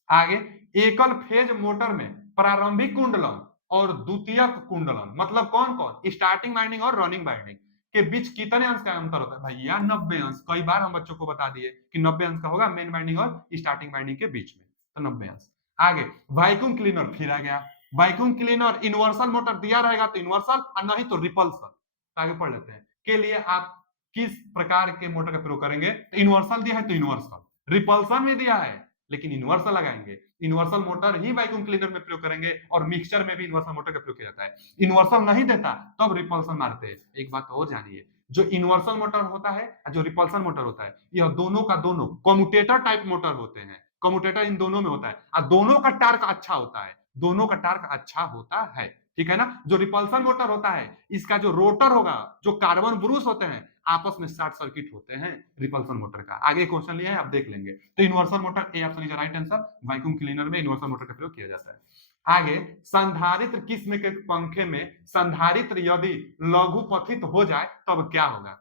आगे, एकल फेज मोटर में प्रारंभिक कुंडलन और द्वितीयक कुंडलन मतलब कौन कौन, स्टार्टिंग वाइंडिंग और रनिंग वाइंडिंग के बीच कितने अंश का अंतर होता है, भैया 90 अंश। कई बार हम बच्चों को बता दिए कि 90 अंश का होगा मेन वाइंडिंग और स्टार्टिंग वाइंडिंग के बीच में, तो 90 अंश। आगे, वैक्यूम क्लीनर फिर आ गया। वैक्यूम क्लीनर यूनिवर्सल मोटर दिया रहेगा तो यूनिवर्सल, और नहीं तो रिपल्सर। आगे पढ़ लेते हैं, के लिए आप किस प्रकार के मोटर का प्रयोग करेंगे, तो यूनिवर्सल दिया है तो यूनिवर्सल, रिपल्सन में दिया है लेकिन यूनिवर्सल लगाएंगे। यूनिवर्सल मोटर ही वैक्यूम क्लीनर में प्रयोग करेंगे और मिक्सचर में भी यूनिवर्सल मोटर का प्रयोग किया जाता है। यूनिवर्सल नहीं देता तब रिपल्सन मारते हैं। एक बात और जानिए, जो यूनिवर्सल मोटर होता है और जो रिपल्सन मोटर होता है, यह दोनों का दोनों कम्यूटेटर टाइप मोटर होते हैं। कम्यूटेटर इन दोनों में होता है और दोनों का टार्क अच्छा होता है, दोनों का टार्क अच्छा होता है, ठीक है ना। जो रिपल्सन मोटर होता है इसका जो रोटर होगा, जो कार्बन ब्रूस होते हैं आपस में शॉर्ट सर्किट होते हैं रिपल्सन मोटर का। आगे क्वेश्चन लिया है, आप देख लेंगे। तो universal motor, A option is right answer. Vacuum cleaner में यूनिवर्सल मोटर का प्रयोग किया जाता है। आगे, संधारित्र किस्म के पंखे में संधारित्र यदि लघुपथित हो जाए तब क्या होगा।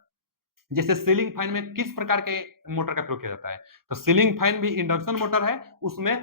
जैसे सीलिंग फैन में किस प्रकार के मोटर का प्रयोग किया जाता है, तो सीलिंग फैन भी इंडक्शन मोटर है, उसमें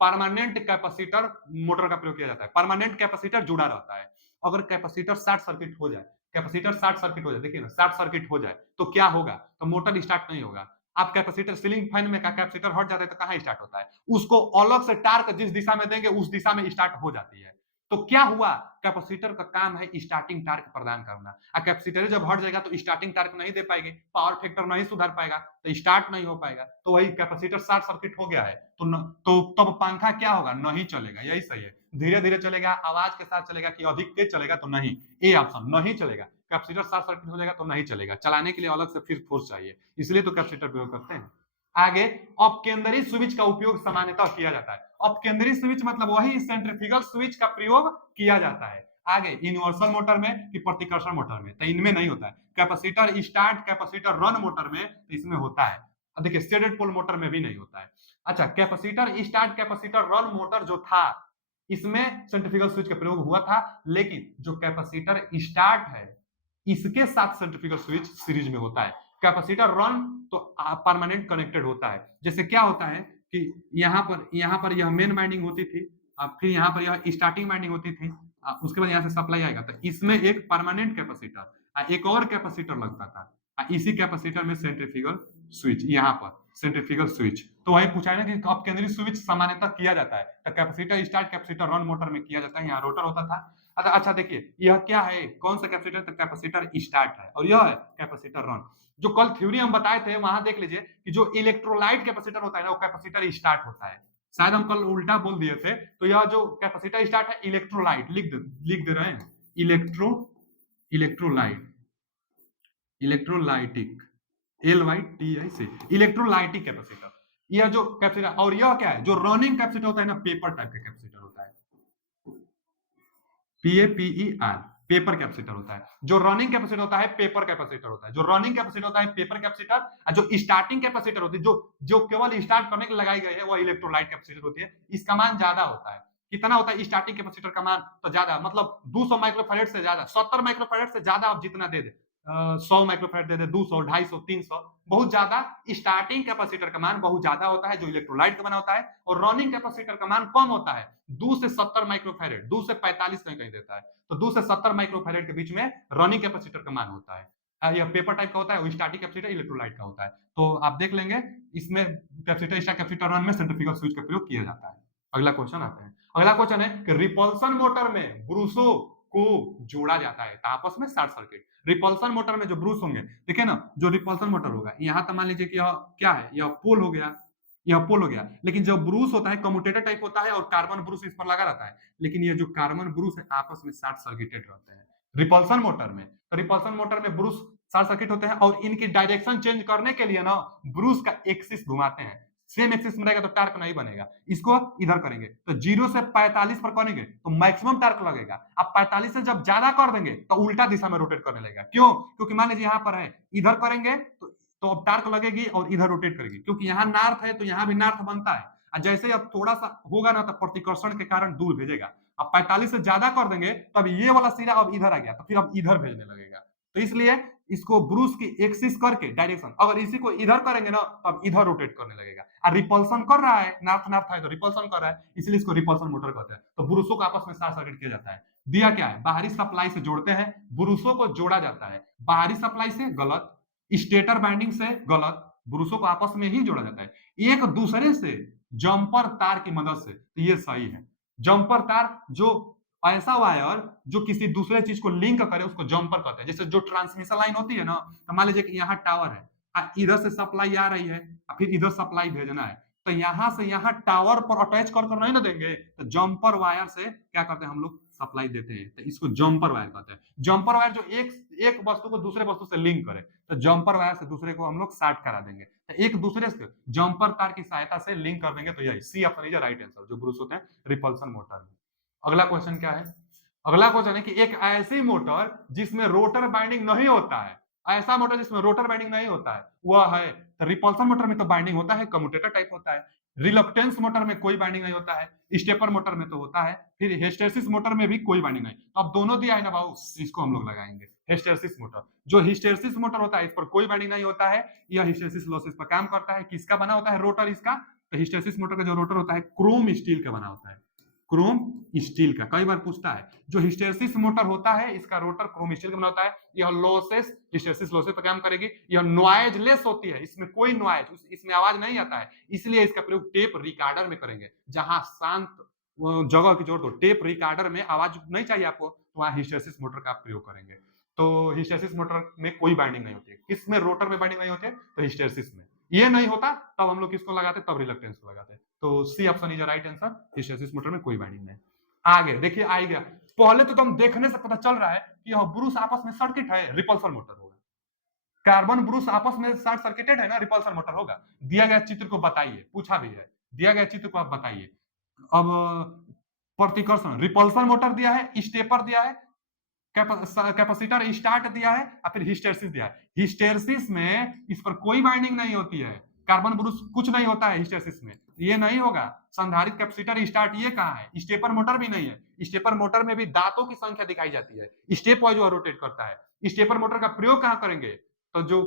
परमानेंट कैपेसिटर मोटर का प्रयोग किया जाता है। परमानेंट कैपेसिटर जुड़ा रहता है। अगर कैपेसिटर शॉर्ट सर्किट हो जाए, कैपेसिटर शॉर्ट सर्किट हो जाए, देखिए ना, शॉर्ट सर्किट हो जाए तो क्या होगा, तो मोटर स्टार्ट नहीं होगा। आप कैपेसिटर सीलिंग फैन में का कैपेसिटर हट जाता है तो कहां स्टार्ट होता है, उसको अलग से टार्क जिस दिशा में देंगे उस दिशा में स्टार्ट हो जाती है। तो क्या हुआ, कैपेसिटर का काम है स्टार्टिंग टार्क प्रदान करना, और कैपेसिटर जब हट जाएगा तो स्टार्टिंग टार्क नहीं दे पाएगी, पावर फैक्टर नहीं सुधार पाएगा, तो स्टार्ट नहीं हो पाएगा, तो वही कैपेसिटर शॉर्ट सर्किट हो गया है, तो तब पंखा क्या होगा, नहीं चलेगा। यही सही है, धीरे धीरे चलेगा, आवाज के साथ चलेगा कि अधिक तेज चलेगा, तो नहीं, ए ऑप्शन नहीं चलेगा। कैपेसिटर शॉर्ट सर्किट हो जाएगा तो नहीं चलेगा, चलाने के लिए अलग से फिर फोर्स चाहिए, इसलिए तो कैपेसिटर प्रयोग करते हैं। आगे, अपकेंद्री स्विच का उपयोग सामान्यतः किया जाता है। अपकेंद्री स्विच मतलब वही सेंट्रीफ्यूगल स्विच का प्रयोग किया जाता है। आगे, यूनिवर्सल मोटर में कि प्रतिकर्षण मोटर में, तो इनमें नहीं होता है। Capacitor start, capacitor run motor में तो इसमें होता है। अब देखिए, स्टेटेड पोल मोटर में भी नहीं होता है। अच्छा, capacitor start, capacitor run motor जो था, इसमें सेंट्रीफ्यूगल स्विच का प्रयोग हुआ था, लेकिन जो कैपेसिटर स्टार्ट है, इसके साथ सेंट्रीफ्यूगल स्विच सीरीज में होता है। कैपेसिटर रन तो परमानेंट कनेक्टेड होता है। जैसे क्या होता है कि यहाँ पर यह मेन वाइंडिंग होती थी, फिर यहाँ पर यह स्टार्टिंग वाइंडिंग होती थी, उसके बाद यहाँ से सप्लाई आएगा, तो इसमें एक परमानेंट कैपेसिटर, एक और कैपेसिटर लगता था, इसी कैपेसिटर में सेंट्रीफ्यूगल स्विच, यहाँ पर सेंट्रीफ्यूगल स्विच। तो वही पूछा है ना कि अपकेंद्री स्विच सामान्यतः किया जाता है, तो capacitor start, capacitor run motor में किया जाता है, यहाँ रोटर होता था। अच्छा देखिए, यह क्या है, कौन सा कैपेसिटर, तो कैपेसिटर स्टार्ट है, और यह है कैपेसिटर रन। जो कल थ्योरी हम बताए थे, वहां देख लीजिए कि जो इलेक्ट्रोलाइट कैपेसिटर होता है ना, वो कैपेसिटर स्टार्ट होता है। शायद हम कल उल्टा बोल दिए थे, तो यह जो कैपेसिटर स्टार्ट है इलेक्ट्रोलाइट, लिख दे रहे हैं, इलेक्ट्रोलाइट, इलेक्ट्रोलाइटिक, LYTI से, इलेक्ट्रोलाइटिक कैपेसिटर, यह जो कैपेसिटर। और यह क्या है, जो रनिंग कैपेसिटर होता है ना, पेपर टाइप का कैपेसिटर होता है, PAPER, पेपर कैपेसिटर होता है। जो रनिंग कैपेसिटर होता है पेपर कैपेसिटर होता है, जो रनिंग कैपेसिटर होता है पेपर कैपेसिटर, और जो स्टार्टिंग कैपेसिटर होती है, जो केवल स्टार्ट करने के लगाई गई है, वो इलेक्ट्रोलाइट कैपेसिटर होती है। इसका मान ज्यादा होता है। कितना होता है स्टार्टिंग कैपेसिटर का मान, तो ज्यादा, मतलब 200 माइक्रोफैरेड से ज्यादा, 70 माइक्रोफैरेड से ज्यादा आप जितना दे दे, 100 माइक्रोफैरेड दे दे, 200, 250, 300, बहुत ज्यादा। स्टार्टिंग कैपेसिटर का मान बहुत ज्यादा होता है, जो इलेक्ट्रोलाइट का बना होता है, और रनिंग कैपेसिटर का मान कम होता है, 2 से 70 माइक्रोफैरेड, 2 से 45 कहीं देता है, तो 2 से 70 माइक्रोफैरेड के बीच में रनिंग कैपेसिटर का मान होता है। यह पेपर टाइप का होता है, स्टैटिक कैपेसिटर इलेक्ट्रोलाइट का होता है। तो आप देख लेंगे, इसमें कैपेसिटर स्टार्ट, कैपेसिटर रन में सेंट्रीफ्यूगल स्विच का प्रयोग किया जाता है। अगला क्वेश्चन आते हैं। अगला क्वेश्चन है कि रिपल्सन मोटर में ब्रूसों को जोड़ा जाता है, आपस में शॉर्ट सर्किट। रिपल्सन मोटर में जो ब्रूस होंगे, देखिए ना, जो रिपल्सन मोटर होगा, यहाँ तो मान लीजिए कि यह क्या है, यह पोल हो गया, यह पोल हो गया, लेकिन जो ब्रूस होता है कम्यूटेटर टाइप होता है, और कार्बन ब्रूस इस पर लगा रहता है, लेकिन ये जो कार्बन ब्रूस है आपस में शॉर्ट सर्किटेड रहते हैं रिपल्सन मोटर में। तो रिपल्सन मोटर में ब्रूस शॉर्ट सर्किट होते हैं, और इनकी डायरेक्शन चेंज करने के लिए ना ब्रूस का एक्सिस घुमाते हैं। सेम एक्सिस में रहेगा तो टार्क नहीं बनेगा, इसको इधर करेंगे तो 0 से 45 पर करेंगे तो मैक्सिमम टार्क लगेगा। अब 45 से जब ज्यादा कर देंगे तो उल्टा दिशा में रोटेट करने लगेगा। क्यों? क्योंकि मान लीजिए यहाँ पर है, इधर करेंगे तो अब टार्क लगेगी और इधर रोटेट करेगी, क्योंकि यहाँ नॉर्थ है तो यहाँ भी नॉर्थ बनता है, और जैसे अब थोड़ा सा होगा ना तो प्रतिकर्षण के कारण दूर भेजेगा। अब 45 से ज्यादा कर देंगे तब ये वाला सिरा अब इधर आ गया, तो फिर अब इधर भेजने लगेगा। तो इसलिए इसको ब्रूस की एक्सिस करके डायरेक्शन, अगर इसी को इधर करेंगे ना तब इधर रोटेट करने लगेगा, और रिपल्सन कर रहा है, नॉर्थ नॉर्थ है तो रिपल्सन कर रहा है, इसलिए इसको रिपल्सन मोटर कहते हैं। तो ब्रूसों को आपस में शॉर्ट सर्किट किया जाता है। दिया क्या है, बाहरी सप्लाई से जोड़ते हैं, ब्रूसों को जोड़ा जाता है बाहरी सप्लाई से, गलत। स्टेटर बाइंडिंग से, गलत। ब्रूसों को आपस में ही जोड़ा जाता है एक दूसरे से जंपर तार की मदद से, तो ये सही है। जंपर तार, जो ऐसा वायर जो किसी दूसरे चीज को लिंक करे उसको जंपर कहते हैं। जैसे जो ट्रांसमिशन लाइन होती है ना, तो मान लीजिए कि यहाँ टावर है, इधर से सप्लाई आ रही है, फिर इधर सप्लाई भेजना है, तो यहाँ से यहाँ टावर पर अटैच कर नहीं ना देंगे, तो जंपर वायर से क्या करते हैं हम लोग, सप्लाई देते हैं, तो इसको जंपर वायर कहते हैं। जंपर वायर जो एक वस्तु को दूसरे वस्तु से लिंक करे, तो जंपर वायर से दूसरे को हम लोग शार्ट करा देंगे, तो एक दूसरे से जंपर तार की सहायता से लिंक कर देंगे। तो यही C option is right answer, जो ब्रूस होते हैं रिपल्सन मोटर में। अगला क्वेश्चन क्या है, अगला क्वेश्चन है कि एक ऐसी मोटर जिसमें रोटर बाइंडिंग नहीं होता है, ऐसा मोटर जिसमें रोटर बाइंडिंग नहीं होता है वह है, तो रिपल्सन मोटर में तो बाइंडिंग होता है, कम्यूटेटर टाइप होता है। रिलक्टेंस मोटर में कोई बाइंडिंग नहीं होता है, स्टेपर मोटर में तो होता है, फिर हिस्टेरिसिस मोटर में भी कोई बाइंडिंग नहीं। तो अब दोनों दिया है ना बाबू, इसको हम लोग लगाएंगे हिस्टेरिसिस मोटर। जो हिस्टेरिसिस मोटर होता है इस पर कोई बाइंडिंग नहीं होता है, यह हिस्टेरिसिस लॉसेस पर काम करता है। किसका बना होता है रोटर इसका, तो हिस्टेरिसिस मोटर का जो रोटर होता है क्रोम स्टील का बना होता है, क्रोम स्टील का। कई बार पूछता है, जो हिस्टेरिसिस मोटर होता है इसका रोटर क्रोम स्टील का बना होता है। यह लॉसेस, हिस्टेरिसिस लॉसेस पर काम करेगी। यह नॉइजलेस होती है, इसमें कोई नॉइज, इसमें आवाज नहीं आता है, इसलिए इसका प्रयोग टेप रिकॉर्डर में करेंगे, जहां शांत जगह की जरूरत हो, टेप रिकॉर्डर में आवाज नहीं चाहिए आपको, तो वहां हिस्टैरिसीस मोटर का आप प्रयोग करेंगे। तो हिस्टैरिसीस मोटर में कोई बाइंडिंग नहीं होती है। किसमें रोटर में बाइंडिंग नहीं होती है? तो हिस्टैरिसीस में। ये नहीं होता तब हम लोग किसको लगाते, तब रिलक्टेंस को लगाते। तो C option is right answer, hysteresis motor में कोई बाइंडिंग नहीं। आगे देखिए, आ गया। पहले तो तुम देखने से पता चल रहा है कि यह ब्रूस आपस में सर्किट है, रिपल्सन मोटर होगा। कार्बन ब्रूस आपस में शॉर्ट सर्किटेड है ना, रिपल्सन मोटर होगा। दिया गया चित्र को बताइए, पूछा भी है, दिया गया चित्र को आप बताइए। अब प्रतिकर्षण, रिपल्सन मोटर दिया है, स्टेपर दिया है, कैपेसिटर स्टार्ट दिया है, और फिर हिस्टेरिसिस दिया है। हिस्टेरिसिस में इस पर कोई बाइंडिंग नहीं होती है, कार्बन ब्रूस कुछ नहीं होता है हिस्टेरिसिस में, ये नहीं होगा। संधारित्र कैपेसिटर स्टार्ट ये कहाँ है? स्टेपर मोटर भी नहीं है। स्टेपर मोटर में भी दांतों की संख्या दिखाई जाती है, स्टेप वाइज रोटेट करता है। स्टेपर मोटर का प्रयोग कहाँ करेंगे? तो जो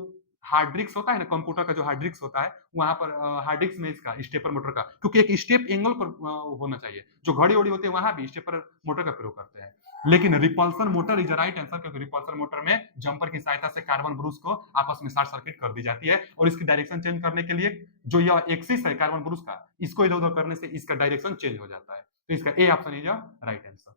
हार्ड डिस्क होता है ना, कंप्यूटर का जो हार्ड डिस्क होता है, वहां पर हार्ड डिस्क में इसका स्टेपर मोटर का, क्योंकि एक स्टेप एंगल पर होना चाहिए। जो घड़ी उड़ी होती है वहां भी स्टेपर मोटर का प्रयोग करते हैं। लेकिन repulsion motor is right answer, क्योंकि रिपल्सन मोटर में जंपर की सहायता से कार्बन ब्रूस को आपस में शॉर्ट सर्किट कर दी जाती है, और इसकी डायरेक्शन चेंज करने के लिए जो यह एक्सिस है कार्बन ब्रूस का, इसको इधर उधर करने से इसका डायरेक्शन चेंज हो जाता है। तो इसका A option is right answer.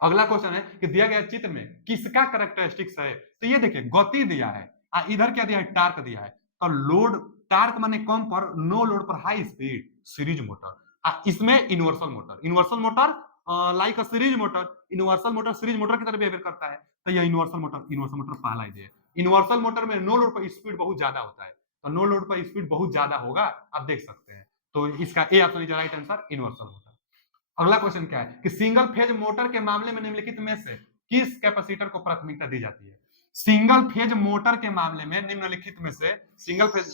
अगला क्वेश्चन है कि दिया गया चित्र में किसका कैरेक्टरिस्टिक्स है? तो ये देखिए, गति दिया है, इधर क्या दिया है? टार्क दिया है। तो लोड, टार्क माने कम पर, नो लोड पर हाई स्पीड, सीरीज मोटर। इसमें universal motor, universal motor like a series motor, universal motor series motor की तरह बिहेवियर करता है। तो यह यूनिवर्सल मोटर, यूनिवर्सल मोटर पहला ही दिया है। यूनिवर्सल मोटर में नो लोड पर स्पीड बहुत ज्यादा होता है, तो नो लोड पर स्पीड बहुत ज्यादा होगा, आप देख सकते हैं। तो इसका A option is right answer, universal motor. अगला क्वेश्चन क्या है कि सिंगल फेज मोटर के मामले में निम्नलिखित में से किस कैपेसिटर को प्राथमिकता दी जाती है? सिंगल फेज मोटर के मामले में निम्नलिखित में से सिंगल फेज,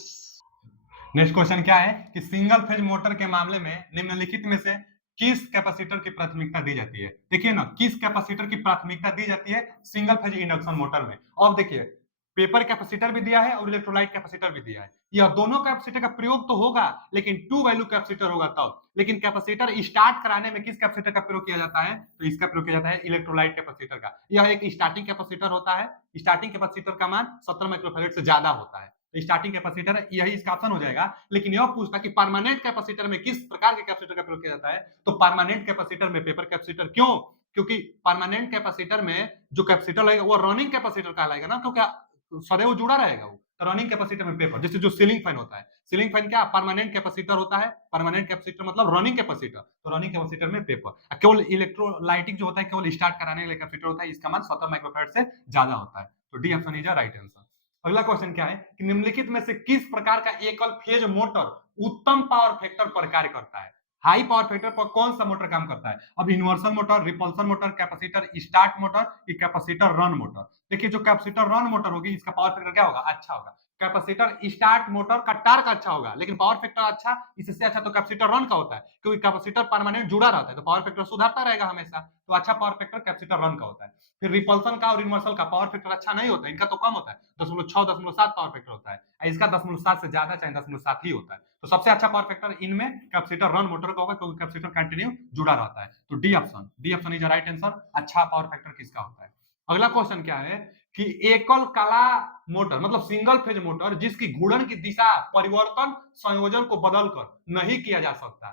नेक्स्ट क्वेश्चन क्या है कि सिंगल फेज मोटर के मामले में निम्नलिखित में से किस कैपेसिटर की प्राथमिकता दी जाती है? देखिए ना, किस कैपेसिटर की प्राथमिकता दी जाती है सिंगल फेज इंडक्शन मोटर में। अब देखिए, पेपर कैपेसिटर भी दिया है और इलेक्ट्रोलाइट कैपेसिटर भी दिया है। यह दोनों कैपेसिटर का प्रयोग तो होगा, लेकिन टू वैल्यू कैपेसिटर होगा तब। लेकिन कैपेसिटर स्टार्ट कराने में किस कैपेसिटर का प्रयोग किया जाता है? तो इसका प्रयोग किया जाता है इलेक्ट्रोलाइट कैपेसिटर का। यह एक स्टार्टिंग कैपेसिटर होता है, स्टार्टिंग कैपेसिटर का मान 17 माइक्रोफैराड से ज्यादा होता है, तो स्टार्टिंग कैपेसिटर यही इसका ऑप्शन हो जाएगा। लेकिन यह पूछता कि परमानेंट कैपेसिटर में किस प्रकार के कैपेसिटर का प्रयोग किया जाता है? तो परमानेंट कैपेसिटर में पेपर कैपेसिटर। क्यों? क्योंकि परमानेंट कैपेसिटर में जो कैपेसिटर लगेगा वो रनिंग कैपेसिटर कहलाएगा ना, क्योंकि सदैव जुड़ा रहेगा वो। रनिंग कैपेसिटर में पेपर, जैसे जो सीलिंग फैन होता है, सीलिंग फैन क्या परमानेंट कैपेसिटर होता है? परमानेंट कैपेसिटर मतलब रनिंग कैपेसिटर, तो रनिंग कैपेसिटर में पेपर। केवल इलेक्ट्रोलाइटिक जो होता है केवल स्टार्ट कराने के लिए कैपेसिटर होता है, इसका मान 17 माइक्रोफैराड से ज्यादा होता है। तो D option is right answer. अगला क्वेश्चन क्या है कि निम्नलिखित में से किस प्रकार का एकल फेज मोटर उत्तम पावर फैक्टर पर कार्य करता है? हाई पावर फैक्टर पर कौन सा मोटर काम करता है? अब universal motor, repulsion motor, capacitor start motor, capacitor run motor. देखिए, जो कैपेसिटर रन मोटर होगी इसका पावर फैक्टर क्या होगा? अच्छा होगा। कैपेसिटर स्टार्ट मोटर का टार्क अच्छा होगा, लेकिन पावर फैक्टर अच्छा, इससे अच्छा तो कैपेसिटर रन का होता है, क्योंकि कैपेसिटर परमानेंट जुड़ा रहता है, तो पावर फैक्टर सुधारता रहेगा हमेशा। तो अच्छा पावर फैक्टर कैपेसिटर रन का होता है। फिर रिपल्सन का और यूनिवर्सल का पावर फैक्टर अच्छा नहीं होता है, इनका तो कम होता है, 0.6 0.7 पावर फैक्टर होता है, इसका 0.7 से ज्यादा चाहे 0.7 ही होता है। तो सबसे अच्छा पावर फैक्टर इनमें कैपेसिटर रन मोटर का होगा, क्योंकि कैपेसिटर कंटिन्यू जुड़ा रहता है। तो D option, D option is right answer. अच्छा पावर फैक्टर किसका होता है? अगला क्वेश्चन क्या है कि एकल कला मोटर मतलब सिंगल फेज मोटर जिसकी घूर्णन की दिशा परिवर्तन संयोजन को बदलकर नहीं किया जा सकता,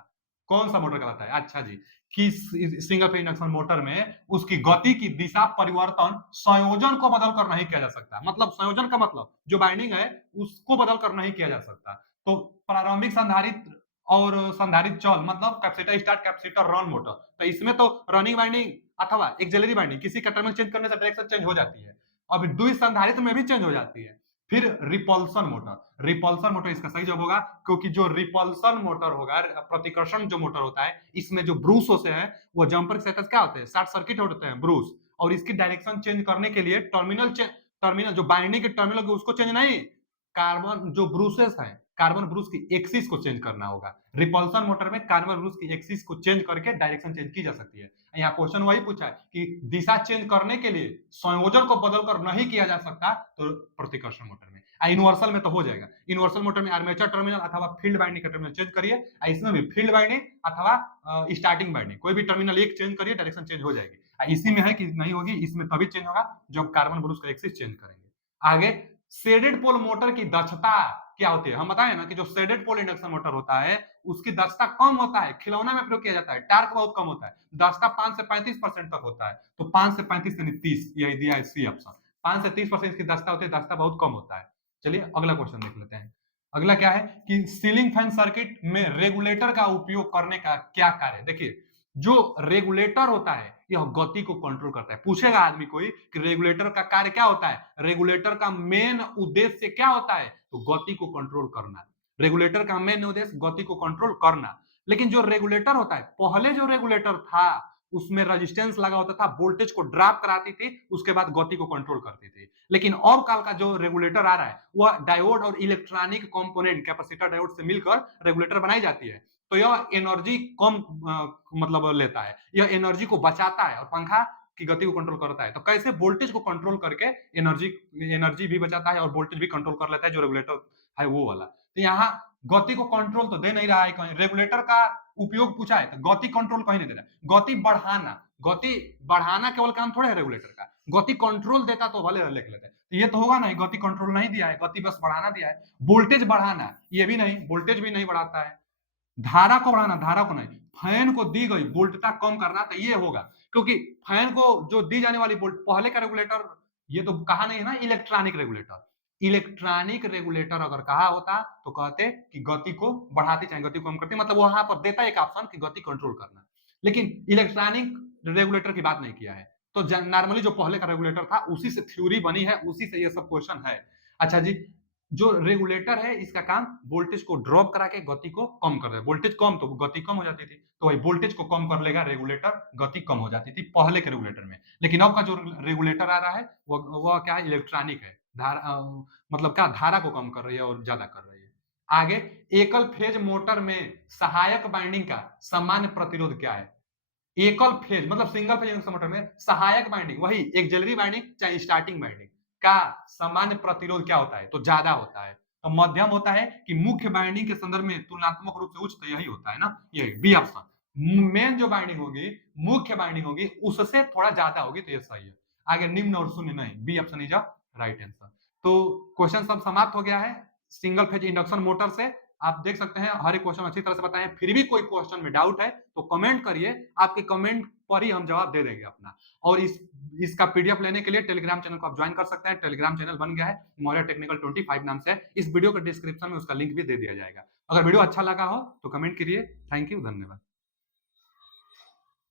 कौन सा मोटर कहलाता है? अच्छा जी, कि सिंगल फेज इंडक्शन मोटर में उसकी गति की दिशा परिवर्तन संयोजन को बदलकर नहीं किया जा सकता। मतलब संयोजन का मतलब जो बाइंडिंग है उसको बदलकर नहीं किया जा सकता। तो प्रारंभिक संधारित्र और संधारित्र चल मतलब capacitor start capacitor run motor, तो इसमें तो रनिंग बाइंडिंग अथवा एक्सिलरी बाइंडिंग किसी का टर्मिनल चेंज करने से डायरेक्शन चेंज हो जाती है। अब द्वि संधारित्र में भी चेंज हो जाती है। फिर रिपल्सन मोटर, रिपल्सन मोटर इसका सही जवाब होगा, क्योंकि जो रिपल्सन मोटर होगा, प्रतिकर्षण जो मोटर होता है, इसमें जो ब्रूस होते हैं वो जंपर के साथ क्या होते हैं? शॉर्ट सर्किट होते हैं ब्रूस, और इसकी डायरेक्शन चेंज करने के लिए टर्मिनल जो बाइंडिंग के टर्मिनल उसको चेंज नहीं, कार्बन जो ब्रूसेस है, कार्बन ब्रूस की एक्सिस को चेंज करना होगा। रिपल्सन मोटर में कार्बन ब्रूस की एक्सिस को चेंज करके डायरेक्शन चेंज की जा सकती है। यहाँ क्वेश्चन वही पूछा है कि दिशा चेंज करने के लिए संयोजन को बदलकर नहीं किया जा सकता, तो प्रतिकर्षण मोटर में। यूनिवर्सल में तो हो जाएगा। यूनिवर्सल मोटर में आर्मेचर टर्मिनल अथवा फील्ड बाइंडिंग का टर्मिनल चेंज करिए, इसमें भी फील्ड बाइंडिंग अथवा स्टार्टिंग बाइंडिंग, कोई भी टर्मिनल एक चेंज करिए, डायरेक्शन चेंज हो जाएगी। इसी में है कि नहीं होगी, इसमें तभी चेंज होगा जब कार्बन ब्रूस का एक्सिस चेंज करेंगे। आगे, शेडेड पोल मोटर की दक्षता क्या होती है? हम बताए ना कि जो शेडेड पोल इंडक्शन मोटर होता है उसकी दक्षता कम होता है, खिलौना में प्रयोग किया जाता है, टार्क बहुत कम होता है, दक्षता 5 से 35% तक होता है। तो 5 से 35 यानी 30, यही दिया है सी ऑप्शन। 5 से 30% इसकी दक्षता होती है, दक्षता बहुत कम होता है। चलिए अगला क्वेश्चन देख लेते हैं। अगला क्या है कि सीलिंग फैन सर्किट में रेगुलेटर का उपयोग करने का क्या कार्य है? देखिए, जो रेगुलेटर होता है यह गति को कंट्रोल करता है। पूछेगा आदमी कोई कि रेगुलेटर का कार्य क्या होता है? रेगुलेटर का मेन उद्देश्य क्या होता है? तो गति को कंट्रोल करना। रेगुलेटर का मेन उद्देश्य गति को कंट्रोल करना। लेकिन जो रेगुलेटर होता है, पहले जो रेगुलेटर था उसमें रेजिस्टेंस लगा होता था, वोल्टेज को ड्रॉप कराती थी, उसके बाद गति को कंट्रोल करती थी। लेकिन अब काल का जो रेगुलेटर आ रहा है वह डायोड और इलेक्ट्रॉनिक कंपोनेंट कैपेसिटर डायोड से मिलकर रेगुलेटर बनाई जाती है। तो यह एनर्जी कम मतलब लेता है, यह एनर्जी को बचाता है और पंखा की गति को कंट्रोल करता है। तो कैसे वोल्टेज को कंट्रोल करके एनर्जी एनर्जी भी बचाता है और वोल्टेज भी कंट्रोल कर लेता है, जो रेगुलेटर है वो वाला। तो यहाँ गति को कंट्रोल तो दे नहीं रहा है कहीं, रेगुलेटर का उपयोग पूछा है तो गति कंट्रोल कहीं नहीं दे रहा है। गति बढ़ाना केवल काम थोड़े है रेगुलेटर का, गति कंट्रोल देता तो भले लिख लेते। तो ये तो होगा नहीं, गति कंट्रोल नहीं दिया है, गति बस बढ़ाना दिया है। वोल्टेज बढ़ाना ये भी नहीं, वोल्टेज भी नहीं बढ़ाता है। धारा को बढ़ाना, धारा को नहीं। फैन को दी गई वोल्टता कम करना, तो ये होगा, क्योंकि फैन को जो दी जाने वाली वोल्ट, पहले का रेगुलेटर ये तो कहा नहीं है ना इलेक्ट्रॉनिक रेगुलेटर। इलेक्ट्रॉनिक रेगुलेटर अगर कहा होता तो कहते कि गति को बढ़ाती चाहे गति को कम करती, मतलब वहां पर देता एक ऑप्शन कि गति कंट्रोल करना। लेकिन इलेक्ट्रॉनिक रेगुलेटर की बात नहीं किया है। तो नॉर्मली जो पहले का रेगुलेटर था उसी से थ्योरी बनी है, उसी से ये सब क्वेश्चन है। अच्छा जी, जो रेगुलेटर है इसका काम वोल्टेज को ड्रॉप करा के गति को कम कर दे। वोल्टेज कम तो गति कम हो जाती थी, तो वही वोल्टेज को कम कर लेगा रेगुलेटर, गति कम हो जाती थी पहले के रेगुलेटर में। लेकिन अब का जो रेगुलेटर आ रहा है वो क्या है, इलेक्ट्रॉनिक है। मतलब क्या धारा को कम कर रही है और ज्यादा कर रही है। आगे, एकल फेज मोटर में सहायक बाइंडिंग का सामान्य प्रतिरोध क्या है? एकल फेज मतलब सिंगल फेज इंडक्शन मोटर में सहायक बाइंडिंग, वही एक्सिलरी बाइंडिंग चाहे स्टार्टिंग बाइंडिंग का सामान्य प्रतिरोध क्या होता है? तो ज्यादा होता है। तो मध्यम होता है कि मुख्य बाइंडिंग के संदर्भ में तुलनात्मक रूप से उच्च, तो यही होता है ना, ये बी ऑप्शन। मेन जो बाइंडिंग होगी, मुख्य बाइंडिंग होगी, उससे थोड़ा ज्यादा होगी, तो ये सही है। आगे निम्न और शून्य नहीं, B option is a right answer. तो क्वेश्चन सब समाप्त हो गया है सिंगल फेज इंडक्शन मोटर से। आप देख सकते हैं हर एक क्वेश्चन अच्छी तरह से बताएं। फिर भी कोई क्वेश्चन में डाउट है तो कमेंट करिए, आपके कमेंट पर ही हम जवाब दे देंगे अपना। और इसका पीडीएफ लेने के लिए टेलीग्राम चैनल को आप ज्वाइन कर सकते हैं। टेलीग्राम चैनल बन गया है, मौर्य टेक्निकल 25 नाम से है। इस वीडियो के डिस्क्रिप्शन में उसका लिंक भी दे दिया जाएगा। अगर वीडियो अच्छा लगा हो तो कमेंट करिए। थैंक यू, धन्यवाद।